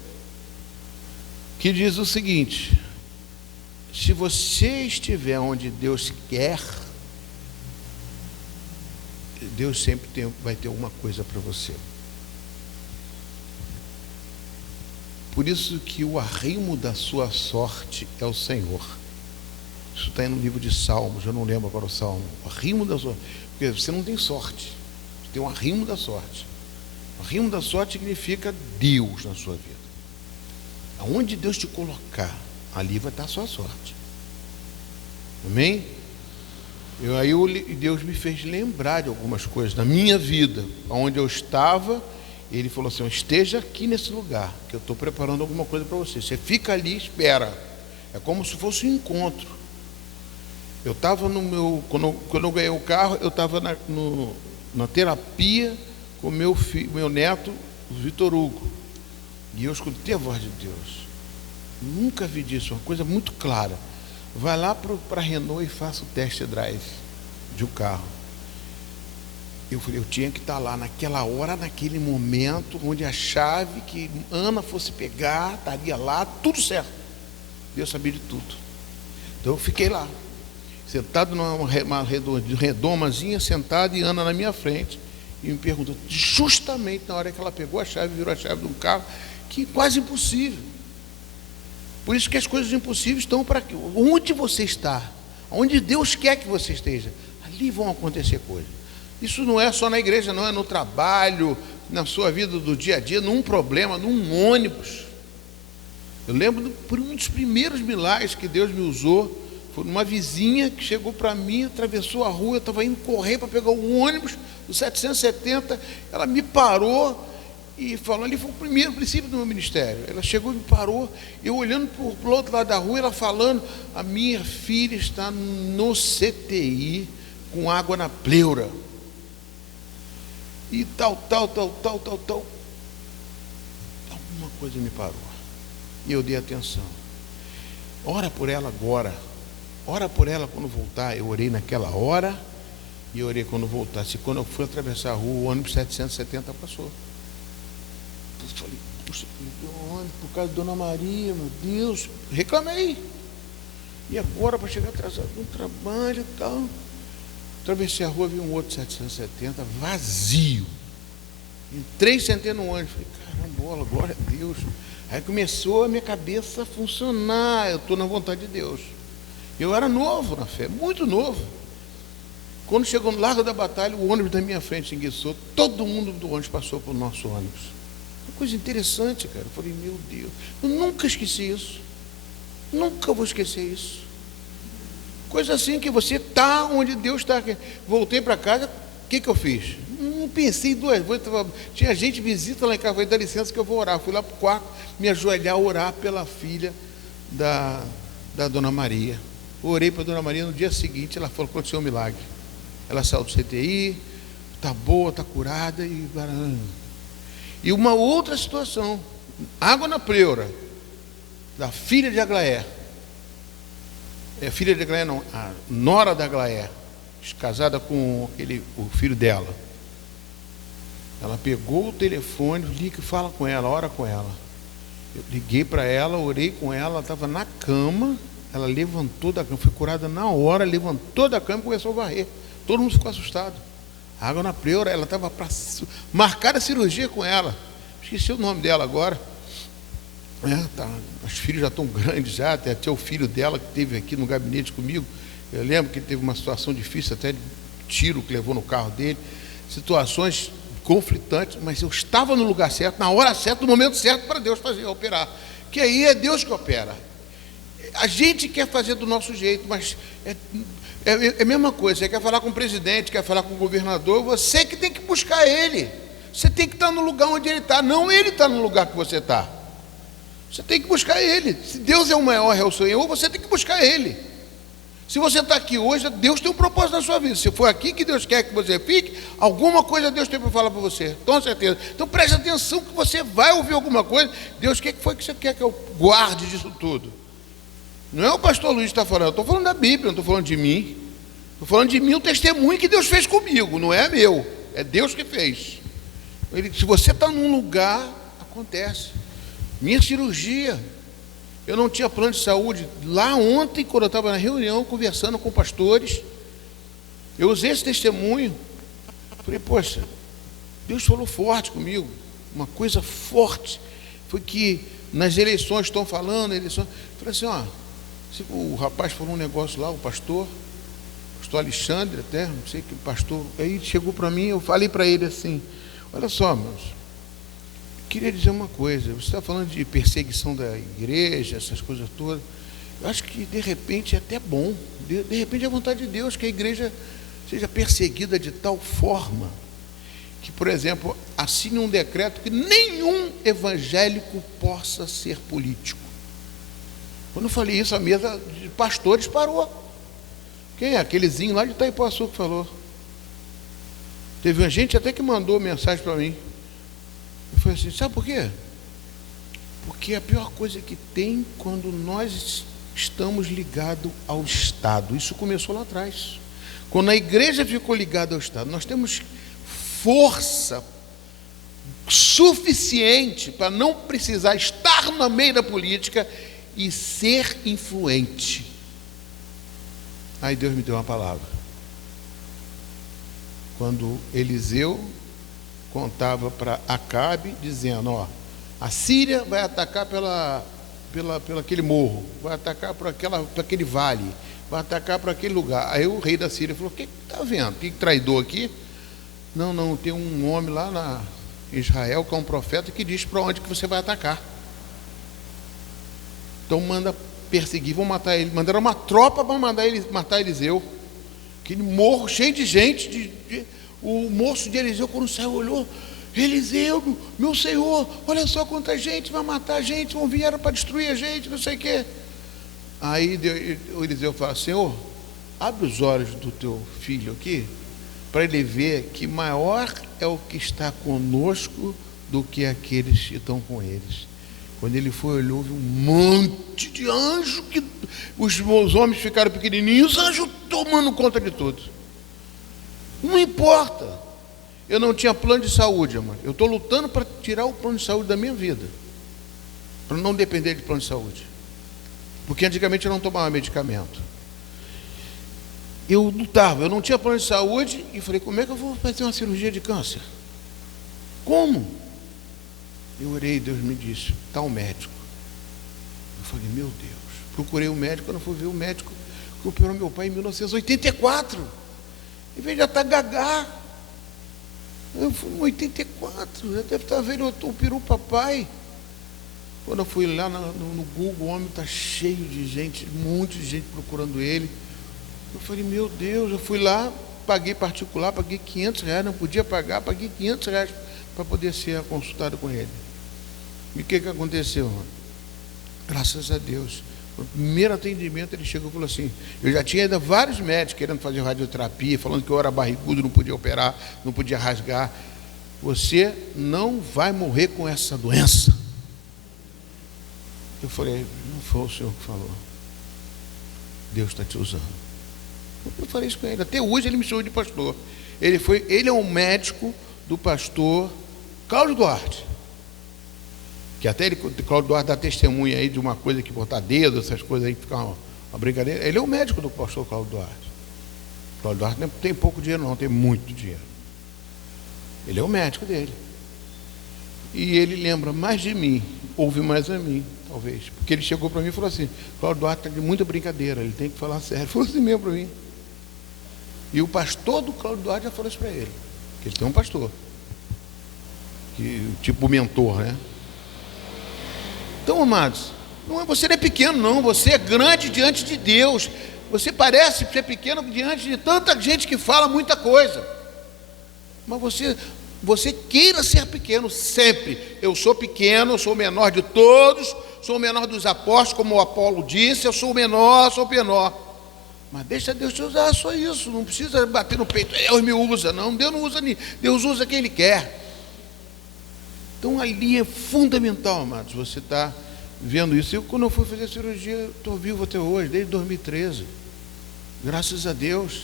que diz o seguinte: se você estiver onde Deus quer, Deus sempre vai ter alguma coisa para você. Por isso que o arrimo da sua sorte é o Senhor. Isso está no livro de Salmos, eu não lembro agora o Salmo. O arrimo da sorte, porque você não tem sorte, você tem um arrimo da sorte. O arrimo da sorte significa Deus na sua vida. Aonde Deus te colocar, ali vai estar a sua sorte. Amém? Deus me fez lembrar de algumas coisas da minha vida, onde eu estava. Ele falou assim: esteja aqui nesse lugar, que eu estou preparando alguma coisa para você. Você fica ali e espera. É como se fosse um encontro. Eu estava no meu... Quando eu ganhei o carro, eu estava na terapia com meu neto, o Vitor Hugo. E eu escutei a voz de Deus. Nunca vi disso, uma coisa muito clara. Vai lá para a Renault e faça o test drive de um carro. Eu falei, eu tinha que estar lá naquela hora, naquele momento, onde a chave que Ana fosse pegar, estaria lá, tudo certo. Deus sabia de tudo. Então eu fiquei lá, sentado numa redomazinha, sentado, e Ana na minha frente, e me perguntou, justamente na hora que ela pegou a chave, virou a chave de um carro, que quase impossível. Por isso que as coisas impossíveis estão para aqui. Onde você está, onde Deus quer que você esteja, ali vão acontecer coisas. Isso não é só na igreja, não, é no trabalho, na sua vida do dia a dia, num problema, num ônibus. Eu lembro por um dos primeiros milagres que Deus me usou, foi uma vizinha que chegou para mim, atravessou a rua, eu estava indo correr para pegar um ônibus do 770, ela me parou e falou, ali foi o primeiro princípio do meu ministério. Ela chegou e me parou, eu olhando para o outro lado da rua, ela falando, a minha filha está no CTI com água na pleura. E tal. Alguma coisa me parou. E eu dei atenção. Ora por ela agora. Ora por ela quando voltar. Eu orei naquela hora e orei quando voltasse. Quando eu fui atravessar a rua, o ônibus 770 passou. Eu falei, puxa, por causa de Dona Maria, meu Deus. Reclamei. E agora para chegar atrasado no trabalho e tal. Atravessei a rua, vi um outro 770 vazio. Entrei, sentei no ônibus. Falei, caramba, glória a Deus. Aí começou a minha cabeça a funcionar. Eu estou na vontade de Deus. Eu era novo na fé, muito novo. Quando chegou no Largo da Batalha, o ônibus da minha frente enguiçou. Todo mundo do ônibus passou para o nosso ônibus. Uma coisa interessante, cara. Eu falei, meu Deus, eu nunca esqueci isso. Nunca vou esquecer isso. Coisa assim que você está onde Deus está. Voltei para casa, o que eu fiz? Não pensei duas vezes. Tinha gente visita lá em casa, falei, dá licença que eu vou orar. Fui lá para o quarto, me ajoelhar, orar pela filha da Dona Maria. Orei para a Dona Maria, no dia seguinte ela falou, aconteceu um milagre. Ela saiu do CTI, está boa, está curada. E uma outra situação, água na pleura, da filha de Aglaé. Filha de Aglaé não, a nora da Aglaé, casada com o filho dela. Ela pegou o telefone, liga e fala com ela, ora com ela. Eu liguei para ela, orei com ela estava na cama, ela levantou da cama, foi curada na hora, levantou da cama e começou a varrer. Todo mundo ficou assustado. Água na pleura, ela estava para marcar a cirurgia com ela. Esqueci o nome dela agora. Os filhos já estão grandes já, até o filho dela que esteve aqui no gabinete comigo. Eu lembro que ele teve uma situação difícil, até de tiro que levou no carro dele. Situações conflitante, mas eu estava no lugar certo, na hora certa, no momento certo, para Deus fazer, operar. Que aí é Deus que opera. A gente quer fazer do nosso jeito, mas é a mesma coisa. Você quer falar com o presidente, quer falar com o governador, você que tem que buscar ele. Você tem que estar no lugar onde ele está, não ele está no lugar que você está. Você tem que buscar ele. Se Deus é o maior, é o Senhor, você tem que buscar ele. Se você está aqui hoje, Deus tem um propósito na sua vida. Se for aqui que Deus quer que você fique, alguma coisa Deus tem para falar para você, com certeza. Então preste atenção que você vai ouvir alguma coisa. Deus, o que foi que você quer que eu guarde disso tudo? Não é o pastor Luiz que está falando, eu estou falando da Bíblia, não estou falando de mim. Estou falando de mim, o testemunho que Deus fez comigo, não é meu, é Deus que fez. Se você está num lugar, acontece. Minha cirurgia, eu não tinha plano de saúde. Lá ontem, quando eu estava na reunião, conversando com pastores, eu usei esse testemunho. Falei, poxa, Deus falou forte comigo. Uma coisa forte foi que nas eleições estão falando, eleições. Falei assim, ó, o rapaz falou um negócio lá, o pastor Alexandre até, não sei que pastor, aí chegou para mim, eu falei para ele assim, olha só, meus, queria dizer uma coisa, você está falando de perseguição da igreja, essas coisas todas, eu acho que de repente é até bom, de repente é a vontade de Deus que a igreja seja perseguida de tal forma, que, por exemplo, assine um decreto que nenhum evangélico possa ser político. Quando eu falei isso, a mesa de pastores parou. Quem é? Aquelezinho lá de Itaipuaçu que falou. Teve uma gente até que mandou mensagem para mim. Eu falei assim, sabe por quê? Porque é a pior coisa que tem quando nós estamos ligados ao Estado. Isso começou lá atrás. Quando a igreja ficou ligada ao Estado, nós temos força suficiente para não precisar estar no meio da política e ser influente. Aí Deus me deu uma palavra. Quando Eliseu contava para Acabe, dizendo, ó, a Síria vai atacar pelo aquele morro, vai atacar por aquele vale, vai atacar por aquele lugar. Aí o rei da Síria falou, o que está vendo? Que traidor aqui? Não, tem um homem lá na Israel, que é um profeta, que diz para onde que você vai atacar. Então manda perseguir, vão matar ele. Mandaram uma tropa para matar Eliseu. Aquele morro cheio de gente. O moço de Eliseu, quando saiu, olhou, Eliseu, meu senhor, olha só quanta gente, vai matar a gente, vieram para destruir a gente, não sei o quê. Aí o Eliseu fala, Senhor, abre os olhos do teu filho aqui, para ele ver que maior é o que está conosco do que aqueles que estão com eles. Quando ele foi, olhou, viu um monte de anjo, que os homens ficaram pequenininhos, os anjos tomando conta de tudo. Não importa. Eu não tinha plano de saúde, amor. Eu estou lutando para tirar o plano de saúde da minha vida, para não depender de plano de saúde. Porque antigamente eu não tomava medicamento. Eu lutava, eu não tinha plano de saúde, e falei, como é que eu vou fazer uma cirurgia de câncer? Como? Eu orei, Deus me disse, tal médico. Eu falei, meu Deus. Procurei o médico, quando eu fui ver o médico que operou meu pai em 1984. Em vez de já estar gagá. Eu fui em 84, já deve estar vendo, operou o papai. Quando eu fui lá no Google, o homem está cheio de gente, um monte de gente procurando ele. Eu falei, meu Deus, eu fui lá, paguei particular, paguei R$500, não podia pagar, paguei R$500 para poder ser consultado com ele. E o que aconteceu, mano? Graças a Deus. No primeiro atendimento ele chegou e falou assim, eu já tinha ainda vários médicos querendo fazer radioterapia, falando que eu era barrigudo, não podia operar, não podia rasgar. Você não vai morrer com essa doença. Eu falei, não foi o senhor que falou. Deus está te usando. Eu falei isso com ele. Até hoje ele me chamou de pastor. Ele é um médico do pastor Cláudio Duarte. Que até Cláudio Duarte dá testemunha aí de uma coisa que botar dedo, essas coisas aí que fica uma brincadeira. Ele é o médico do pastor Cláudio Duarte. Cláudio Duarte não tem pouco dinheiro, não, tem muito dinheiro. Ele é o médico dele. E ele lembra mais de mim, ouve mais a mim, talvez. Porque ele chegou para mim e falou assim, Cláudio Duarte está de muita brincadeira, ele tem que falar sério. Ele falou assim mesmo para mim. E o pastor do Cláudio Duarte já falou isso para ele, que ele tem um pastor. tipo mentor, né? Então, amados, você não é pequeno, não. Você é grande diante de Deus. Você parece ser pequeno diante de tanta gente que fala muita coisa. Mas você queira ser pequeno sempre. Eu sou pequeno, eu sou o menor de todos, sou o menor dos apóstolos, como o Apolo disse, eu sou o menor, sou o menor. Mas deixa Deus te usar, só isso. Não precisa bater no peito, Deus me usa. Não, Deus não usa ninguém. Deus usa quem Ele quer. Então ali é fundamental, amados, você está vendo isso. Quando eu fui fazer cirurgia, estou vivo até hoje, desde 2013. Graças a Deus.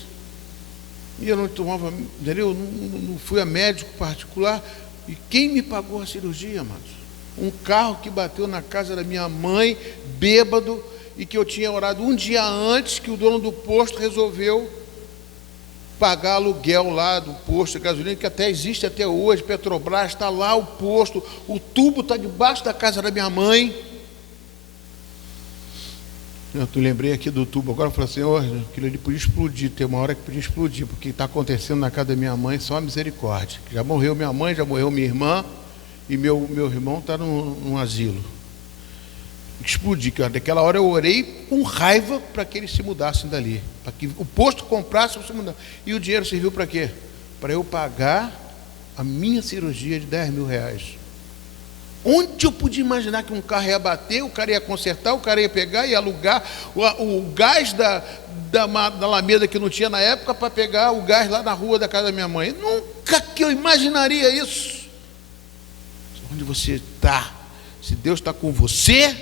E eu não tomava, entendeu? Não fui a médico particular. E quem me pagou a cirurgia, amados? Um carro que bateu na casa da minha mãe, bêbado, e que eu tinha orado um dia antes, que o dono do posto resolveu pagar aluguel lá do posto de gasolina, que até existe até hoje, Petrobras, está lá o posto, o tubo está debaixo da casa da minha mãe. Eu lembrei aqui do tubo agora, eu falei assim, aquilo ali podia explodir, tem uma hora que podia explodir, porque está acontecendo na casa da minha mãe só a misericórdia. Já morreu minha mãe, já morreu minha irmã, e meu irmão está num asilo. Explodir, que daquela hora eu orei com raiva para que eles se mudassem dali, para que o posto comprasse e se mudasse. E o dinheiro serviu para quê? Para eu pagar a minha cirurgia de 10 mil reais. Onde eu podia imaginar que um carro ia bater, o cara ia consertar, o cara ia pegar e alugar o gás da Alameda que não tinha na época para pegar o gás lá na rua da casa da minha mãe. Nunca que eu imaginaria isso. Onde você está, se Deus está com você,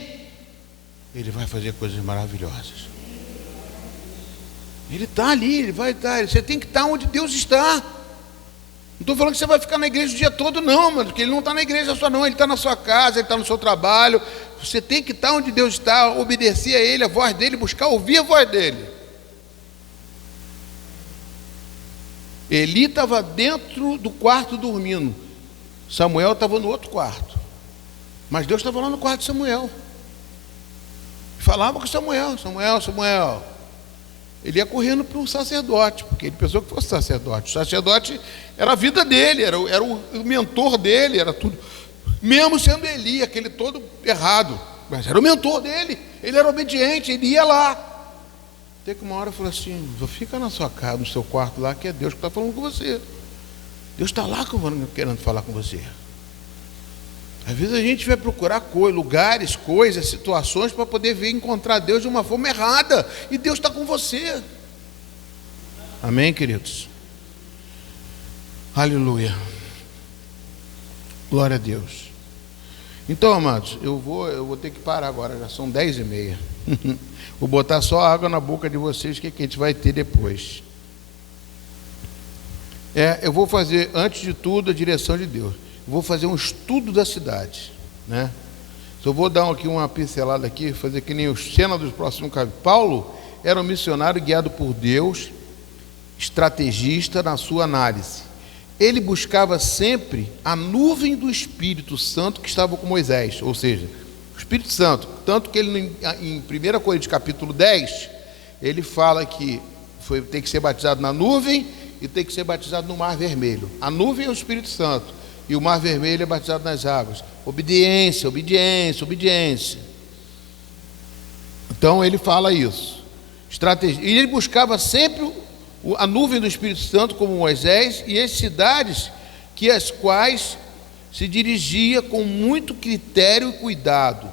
Ele vai fazer coisas maravilhosas. Ele está ali, Ele vai estar. Você tem que estar onde Deus está. Não estou falando que você vai ficar na igreja o dia todo, não, mano, porque Ele não está na igreja só, não. Ele está na sua casa, Ele está no seu trabalho. Você tem que estar onde Deus está, obedecer a Ele, a voz dEle, buscar ouvir a voz dEle. Eli estava dentro do quarto dormindo. Samuel estava no outro quarto. Mas Deus estava lá no quarto de Samuel. Falava com Samuel. Ele ia correndo para o sacerdote, porque ele pensou que fosse sacerdote. O sacerdote era a vida dele, era o mentor dele, era tudo. Mesmo sendo Eli, aquele todo errado, mas era o mentor dele, ele era obediente, ele ia lá. Até que uma hora falou assim, fica na sua casa, no seu quarto lá, que é Deus que está falando com você. Deus está lá querendo falar com você. Às vezes a gente vai procurar lugares, coisas, situações para poder encontrar Deus de uma forma errada. E Deus está com você. Amém, queridos? Aleluia. Glória a Deus. Então, amados, eu vou ter que parar agora, já são 10h30. Vou botar só água na boca de vocês, que a gente vai ter depois. Eu vou fazer, antes de tudo, a direção de Deus. Vou fazer um estudo da cidade, né? Só vou dar aqui uma pincelada aqui, fazer que nem os cenas dos próximos capítulos. Paulo era um missionário guiado por Deus, estrategista na sua análise. Ele buscava sempre a nuvem do Espírito Santo que estava com Moisés, ou seja, o Espírito Santo, tanto que ele em 1 Coríntios capítulo 10, ele fala que tem que ser batizado na nuvem e tem que ser batizado no Mar Vermelho. A nuvem é o Espírito Santo. E o Mar Vermelho é batizado nas águas. Obediência. Então ele fala isso. Estratégia. E ele buscava sempre a nuvem do Espírito Santo, como Moisés, e as cidades as quais se dirigia com muito critério e cuidado.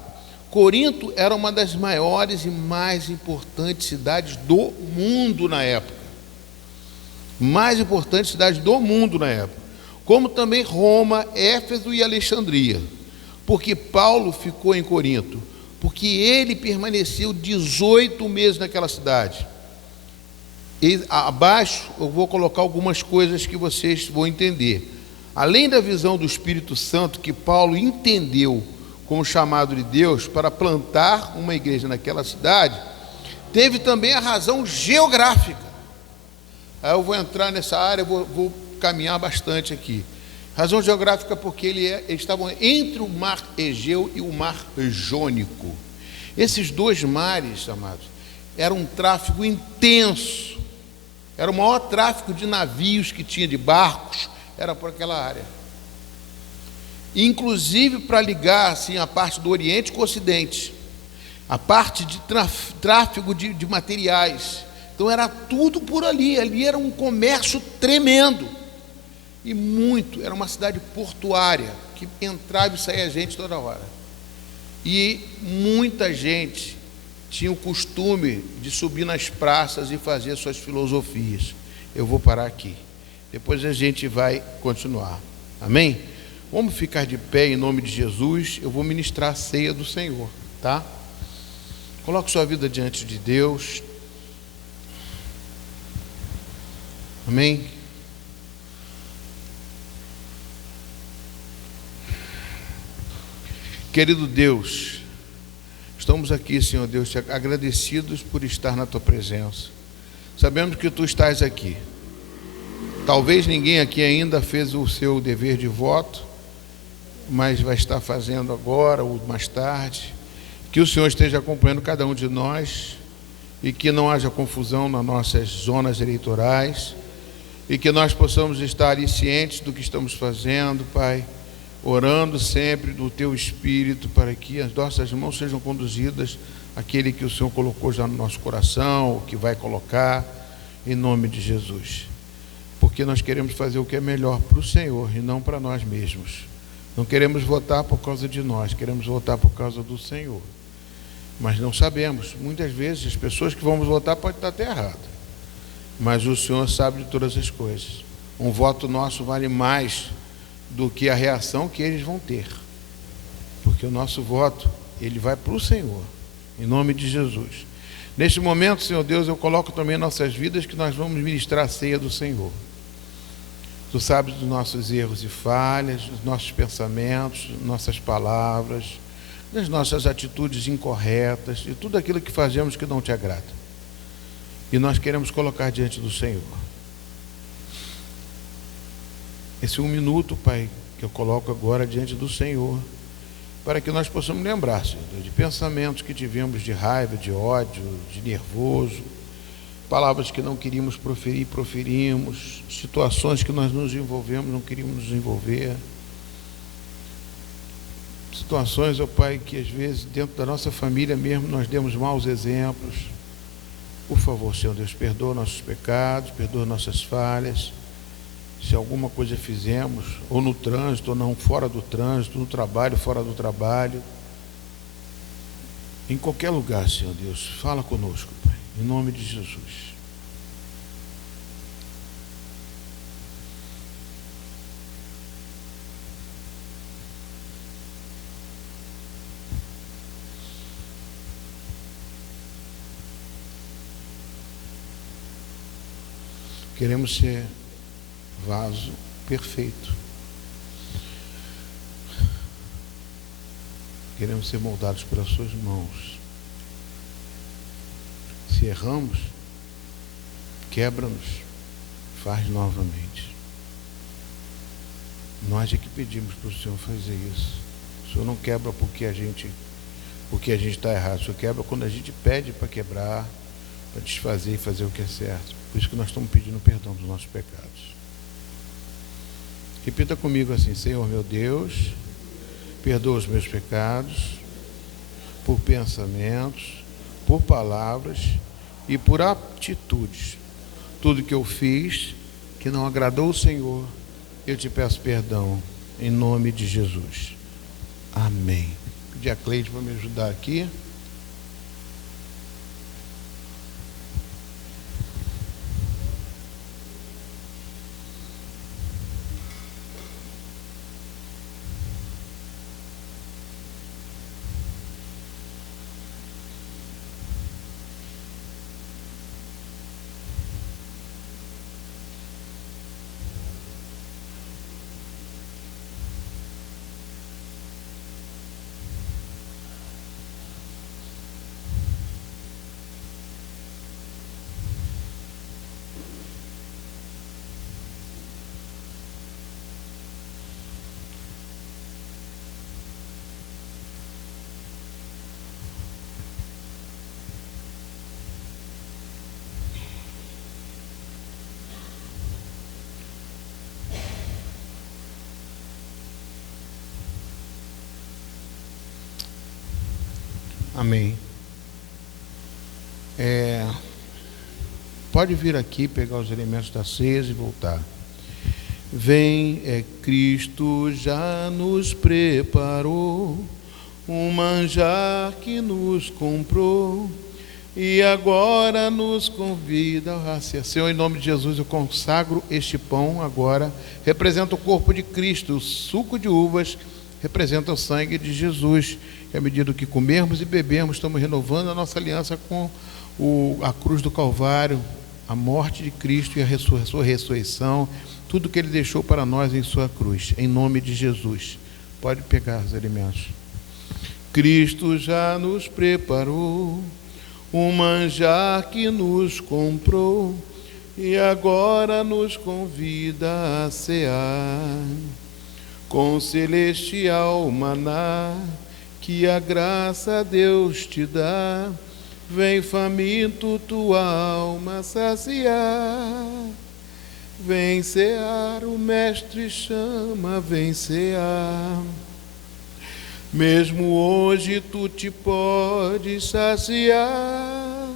Corinto era uma das maiores e mais importantes cidades do mundo na época. Como também Roma, Éfeso e Alexandria. Porque Paulo ficou em Corinto? Porque ele permaneceu 18 meses naquela cidade. E abaixo eu vou colocar algumas coisas que vocês vão entender. Além da visão do Espírito Santo que Paulo entendeu como chamado de Deus para plantar uma igreja naquela cidade, teve também a razão geográfica. Aí eu vou entrar nessa área, vou caminhar bastante aqui. Razão geográfica porque eles estavam entre o mar Egeu e o mar Jônico. Esses dois mares, amados, era um tráfego intenso. Era o maior tráfego de navios que tinha, de barcos, era por aquela área. inclusive para ligar assim, a parte do Oriente com o Ocidente, a parte de tráfego de materiais. Então era tudo por ali, ali era um comércio tremendo, e muito, era uma cidade portuária, que entrava e saía gente toda hora, e muita gente tinha o costume de subir nas praças e fazer suas filosofias. Eu vou parar aqui, depois a gente vai continuar, amém? Vamos ficar de pé em nome de Jesus. Eu vou ministrar a ceia do Senhor, tá? Coloque sua vida diante de Deus, amém? Querido Deus, estamos aqui, Senhor Deus, agradecidos por estar na Tua presença. Sabemos que Tu estás aqui. Talvez ninguém aqui ainda fez o seu dever de voto, mas vai estar fazendo agora ou mais tarde. Que o Senhor esteja acompanhando cada um de nós e que não haja confusão nas nossas zonas eleitorais e que nós possamos estar ali cientes do que estamos fazendo, Pai, orando sempre do Teu Espírito para que as nossas mãos sejam conduzidas àquele que o Senhor colocou já no nosso coração, o que vai colocar, em nome de Jesus. Porque nós queremos fazer o que é melhor para o Senhor e não para nós mesmos. Não queremos votar por causa de nós, queremos votar por causa do Senhor. Mas não sabemos, muitas vezes as pessoas que vamos votar podem estar até erradas, mas o Senhor sabe de todas as coisas. Um voto nosso vale mais do que a reação que eles vão ter, porque o nosso voto, ele vai para o Senhor, em nome de Jesus. Neste momento, Senhor Deus, eu coloco também nossas vidas, que nós vamos ministrar a ceia do Senhor. Tu sabes dos nossos erros e falhas, dos nossos pensamentos, nossas palavras, das nossas atitudes incorretas, de tudo aquilo que fazemos que não te agrada. E nós queremos colocar diante do Senhor. Esse 1 minuto, Pai, que eu coloco agora diante do Senhor, para que nós possamos lembrar, Senhor, de pensamentos que tivemos de raiva, de ódio, de nervoso, palavras que não queríamos proferir, proferimos, situações que nós nos envolvemos, não queríamos nos envolver, situações, ó Pai, que às vezes dentro da nossa família mesmo nós demos maus exemplos. Por favor, Senhor Deus, perdoa nossos pecados, perdoa nossas falhas. Se alguma coisa fizemos, ou no trânsito, ou não, fora do trânsito, no trabalho, fora do trabalho, em qualquer lugar, Senhor Deus, fala conosco, Pai, em nome de Jesus. Queremos ser vaso perfeito. Queremos ser moldados pelas suas mãos. Se erramos, quebra-nos, faz novamente. Nós é que pedimos para o Senhor fazer isso. O Senhor não quebra porque a gente está errado. O Senhor quebra quando a gente pede para quebrar, para desfazer e fazer o que é certo. Por isso que nós estamos pedindo perdão dos nossos pecados. Repita comigo assim: Senhor meu Deus, perdoa os meus pecados, por pensamentos, por palavras e por atitudes. Tudo que eu fiz que não agradou o Senhor, eu te peço perdão, em nome de Jesus. Amém. Pedi a Cleide para me ajudar aqui. Amém. Pode vir aqui pegar os elementos da ceia e voltar. Vem, Cristo já nos preparou um manjar que nos comprou e agora nos convida a ser. Senhor, em nome de Jesus, eu consagro este pão agora. Representa o corpo de Cristo. O suco de uvas representa o sangue de Jesus. E à medida que comermos e bebermos, estamos renovando a nossa aliança com a cruz do Calvário, a morte de Cristo e a sua ressurreição, tudo que Ele deixou para nós em sua cruz, em nome de Jesus. Pode pegar os alimentos. Cristo já nos preparou um manjar que nos comprou e agora nos convida a cear com celestial maná que a graça a Deus te dá. Vem faminto tua alma saciar, vem cear, o Mestre chama, vem cear. Mesmo hoje tu te podes saciar,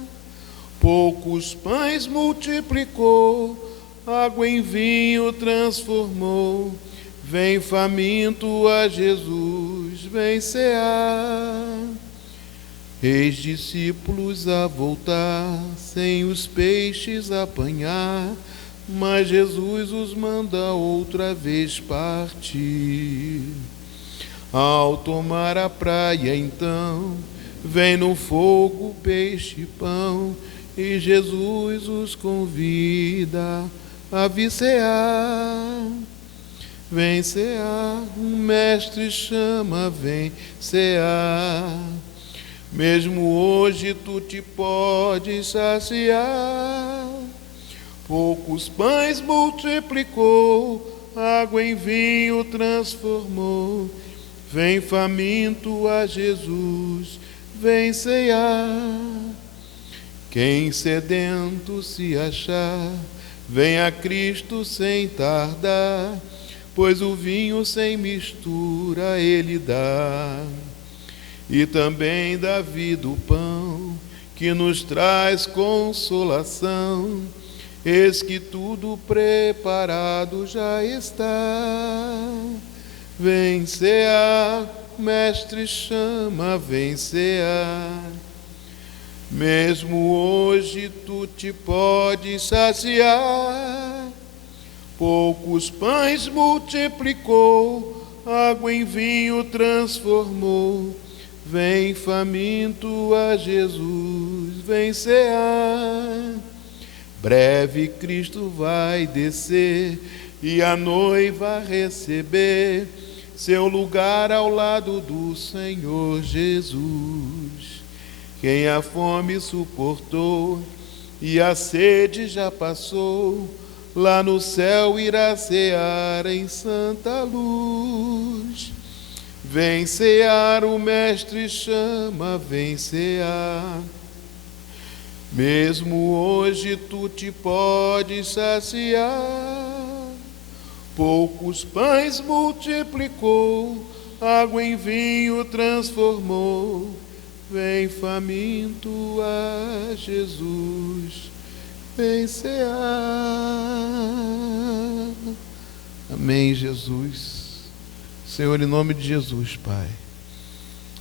poucos pães multiplicou, água em vinho transformou. Vem faminto a Jesus, vem cear. Eis discípulos a voltar, sem os peixes apanhar, mas Jesus os manda outra vez partir. Ao tomar a praia, então, vem no fogo peixe e pão, e Jesus os convida a vir cear. Vem cear, o Mestre chama, vem cear. Mesmo hoje tu te podes saciar, poucos pães multiplicou, água em vinho transformou. Vem faminto a Jesus, vem cear. Quem sedento se achar, vem a Cristo sem tardar, pois o vinho sem mistura Ele dá. E também dá vida o pão, que nos traz consolação. Eis que tudo preparado já está. Vem cear, Mestre chama, vem cear. Mesmo hoje tu te podes saciar, poucos pães multiplicou, água em vinho transformou. Vem faminto a Jesus, vem cear. Breve Cristo vai descer e a noiva receber seu lugar ao lado do Senhor Jesus. Quem a fome suportou e a sede já passou, lá no céu irá cear em santa luz. Vem cear, o Mestre chama, vem cear. Mesmo hoje tu te podes saciar, poucos pães multiplicou, água em vinho transformou. Vem faminto a Jesus, vem cear. Amém, Jesus. Senhor, em nome de Jesus, Pai,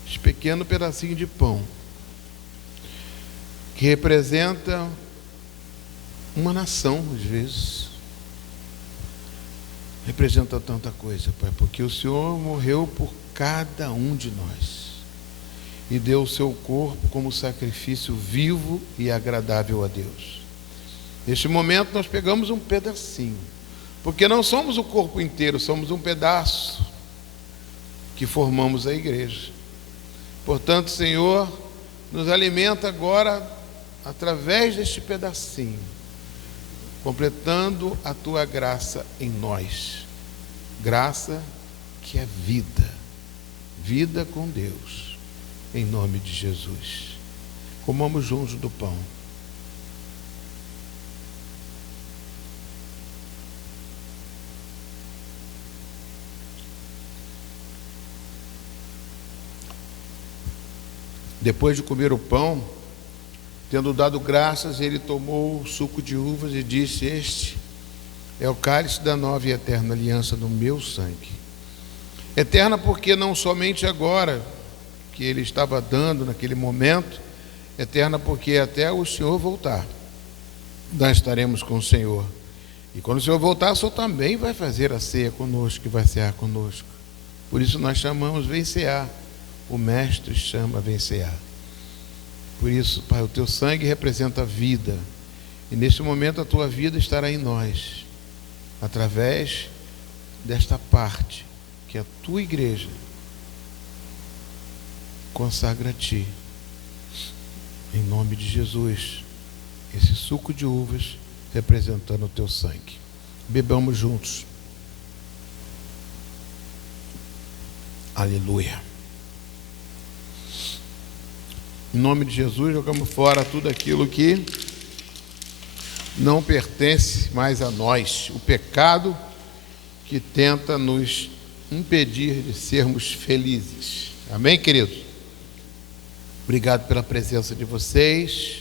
esse pequeno pedacinho de pão, que representa uma nação, às vezes, representa tanta coisa, Pai, porque o Senhor morreu por cada um de nós e deu o seu corpo como sacrifício vivo e agradável a Deus. Neste momento nós pegamos um pedacinho, porque não somos o corpo inteiro, somos um pedaço que formamos a igreja. Portanto, Senhor, nos alimenta agora através deste pedacinho, completando a tua graça em nós. Graça que é vida, vida com Deus, em nome de Jesus. Comamos juntos do pão. Depois de comer o pão, tendo dado graças, ele tomou o suco de uvas e disse: este é o cálice da nova e eterna aliança do meu sangue. Eterna porque não somente agora que ele estava dando naquele momento, eterna porque até o Senhor voltar, nós estaremos com o Senhor. E quando o Senhor voltar, o Senhor também vai fazer a ceia conosco e vai cear conosco. Por isso nós chamamos vencear. O Mestre chama vencear. Por isso, Pai, o teu sangue representa a vida. E nesse momento a tua vida estará em nós, através desta parte que a tua igreja consagra a ti. Em nome de Jesus, esse suco de uvas representando o teu sangue. Bebamos juntos. Aleluia. Em nome de Jesus, jogamos fora tudo aquilo que não pertence mais a nós. O pecado que tenta nos impedir de sermos felizes. Amém, queridos? Obrigado pela presença de vocês.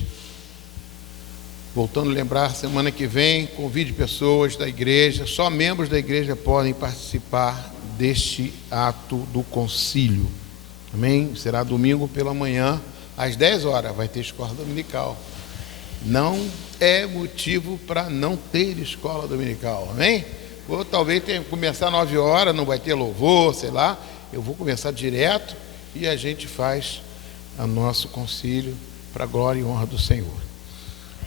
Voltando a lembrar, semana que vem, convide pessoas da igreja. Só membros da igreja podem participar deste ato do concílio. Amém? Será domingo pela manhã, às 10 horas, vai ter escola dominical. Não é motivo para não ter escola dominical, amém? Ou talvez tenha que começar às 9 horas, não vai ter louvor, sei lá. Eu vou começar direto e a gente faz o nosso concílio para a glória e honra do Senhor.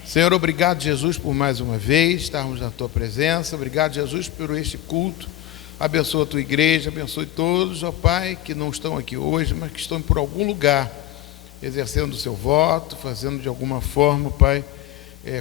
Senhor, obrigado, Jesus, por mais uma vez estarmos na tua presença. Obrigado, Jesus, por este culto. Abençoa a tua igreja, abençoe todos, ó Pai, que não estão aqui hoje, mas que estão por algum lugar, exercendo o seu voto, fazendo de alguma forma, Pai,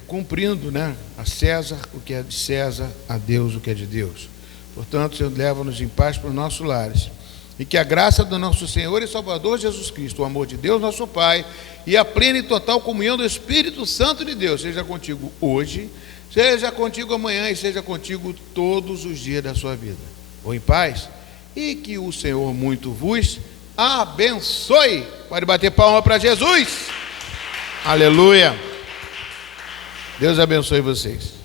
cumprindo, a César o que é de César, a Deus o que é de Deus. Portanto, Senhor, leva-nos em paz para os nossos lares. E que a graça do nosso Senhor e Salvador Jesus Cristo, o amor de Deus, nosso Pai, e a plena e total comunhão do Espírito Santo de Deus, seja contigo hoje, seja contigo amanhã e seja contigo todos os dias da sua vida. Vou em paz e que o Senhor muito vos abençoe. Pode bater palma para Jesus. Aleluia. Deus abençoe vocês.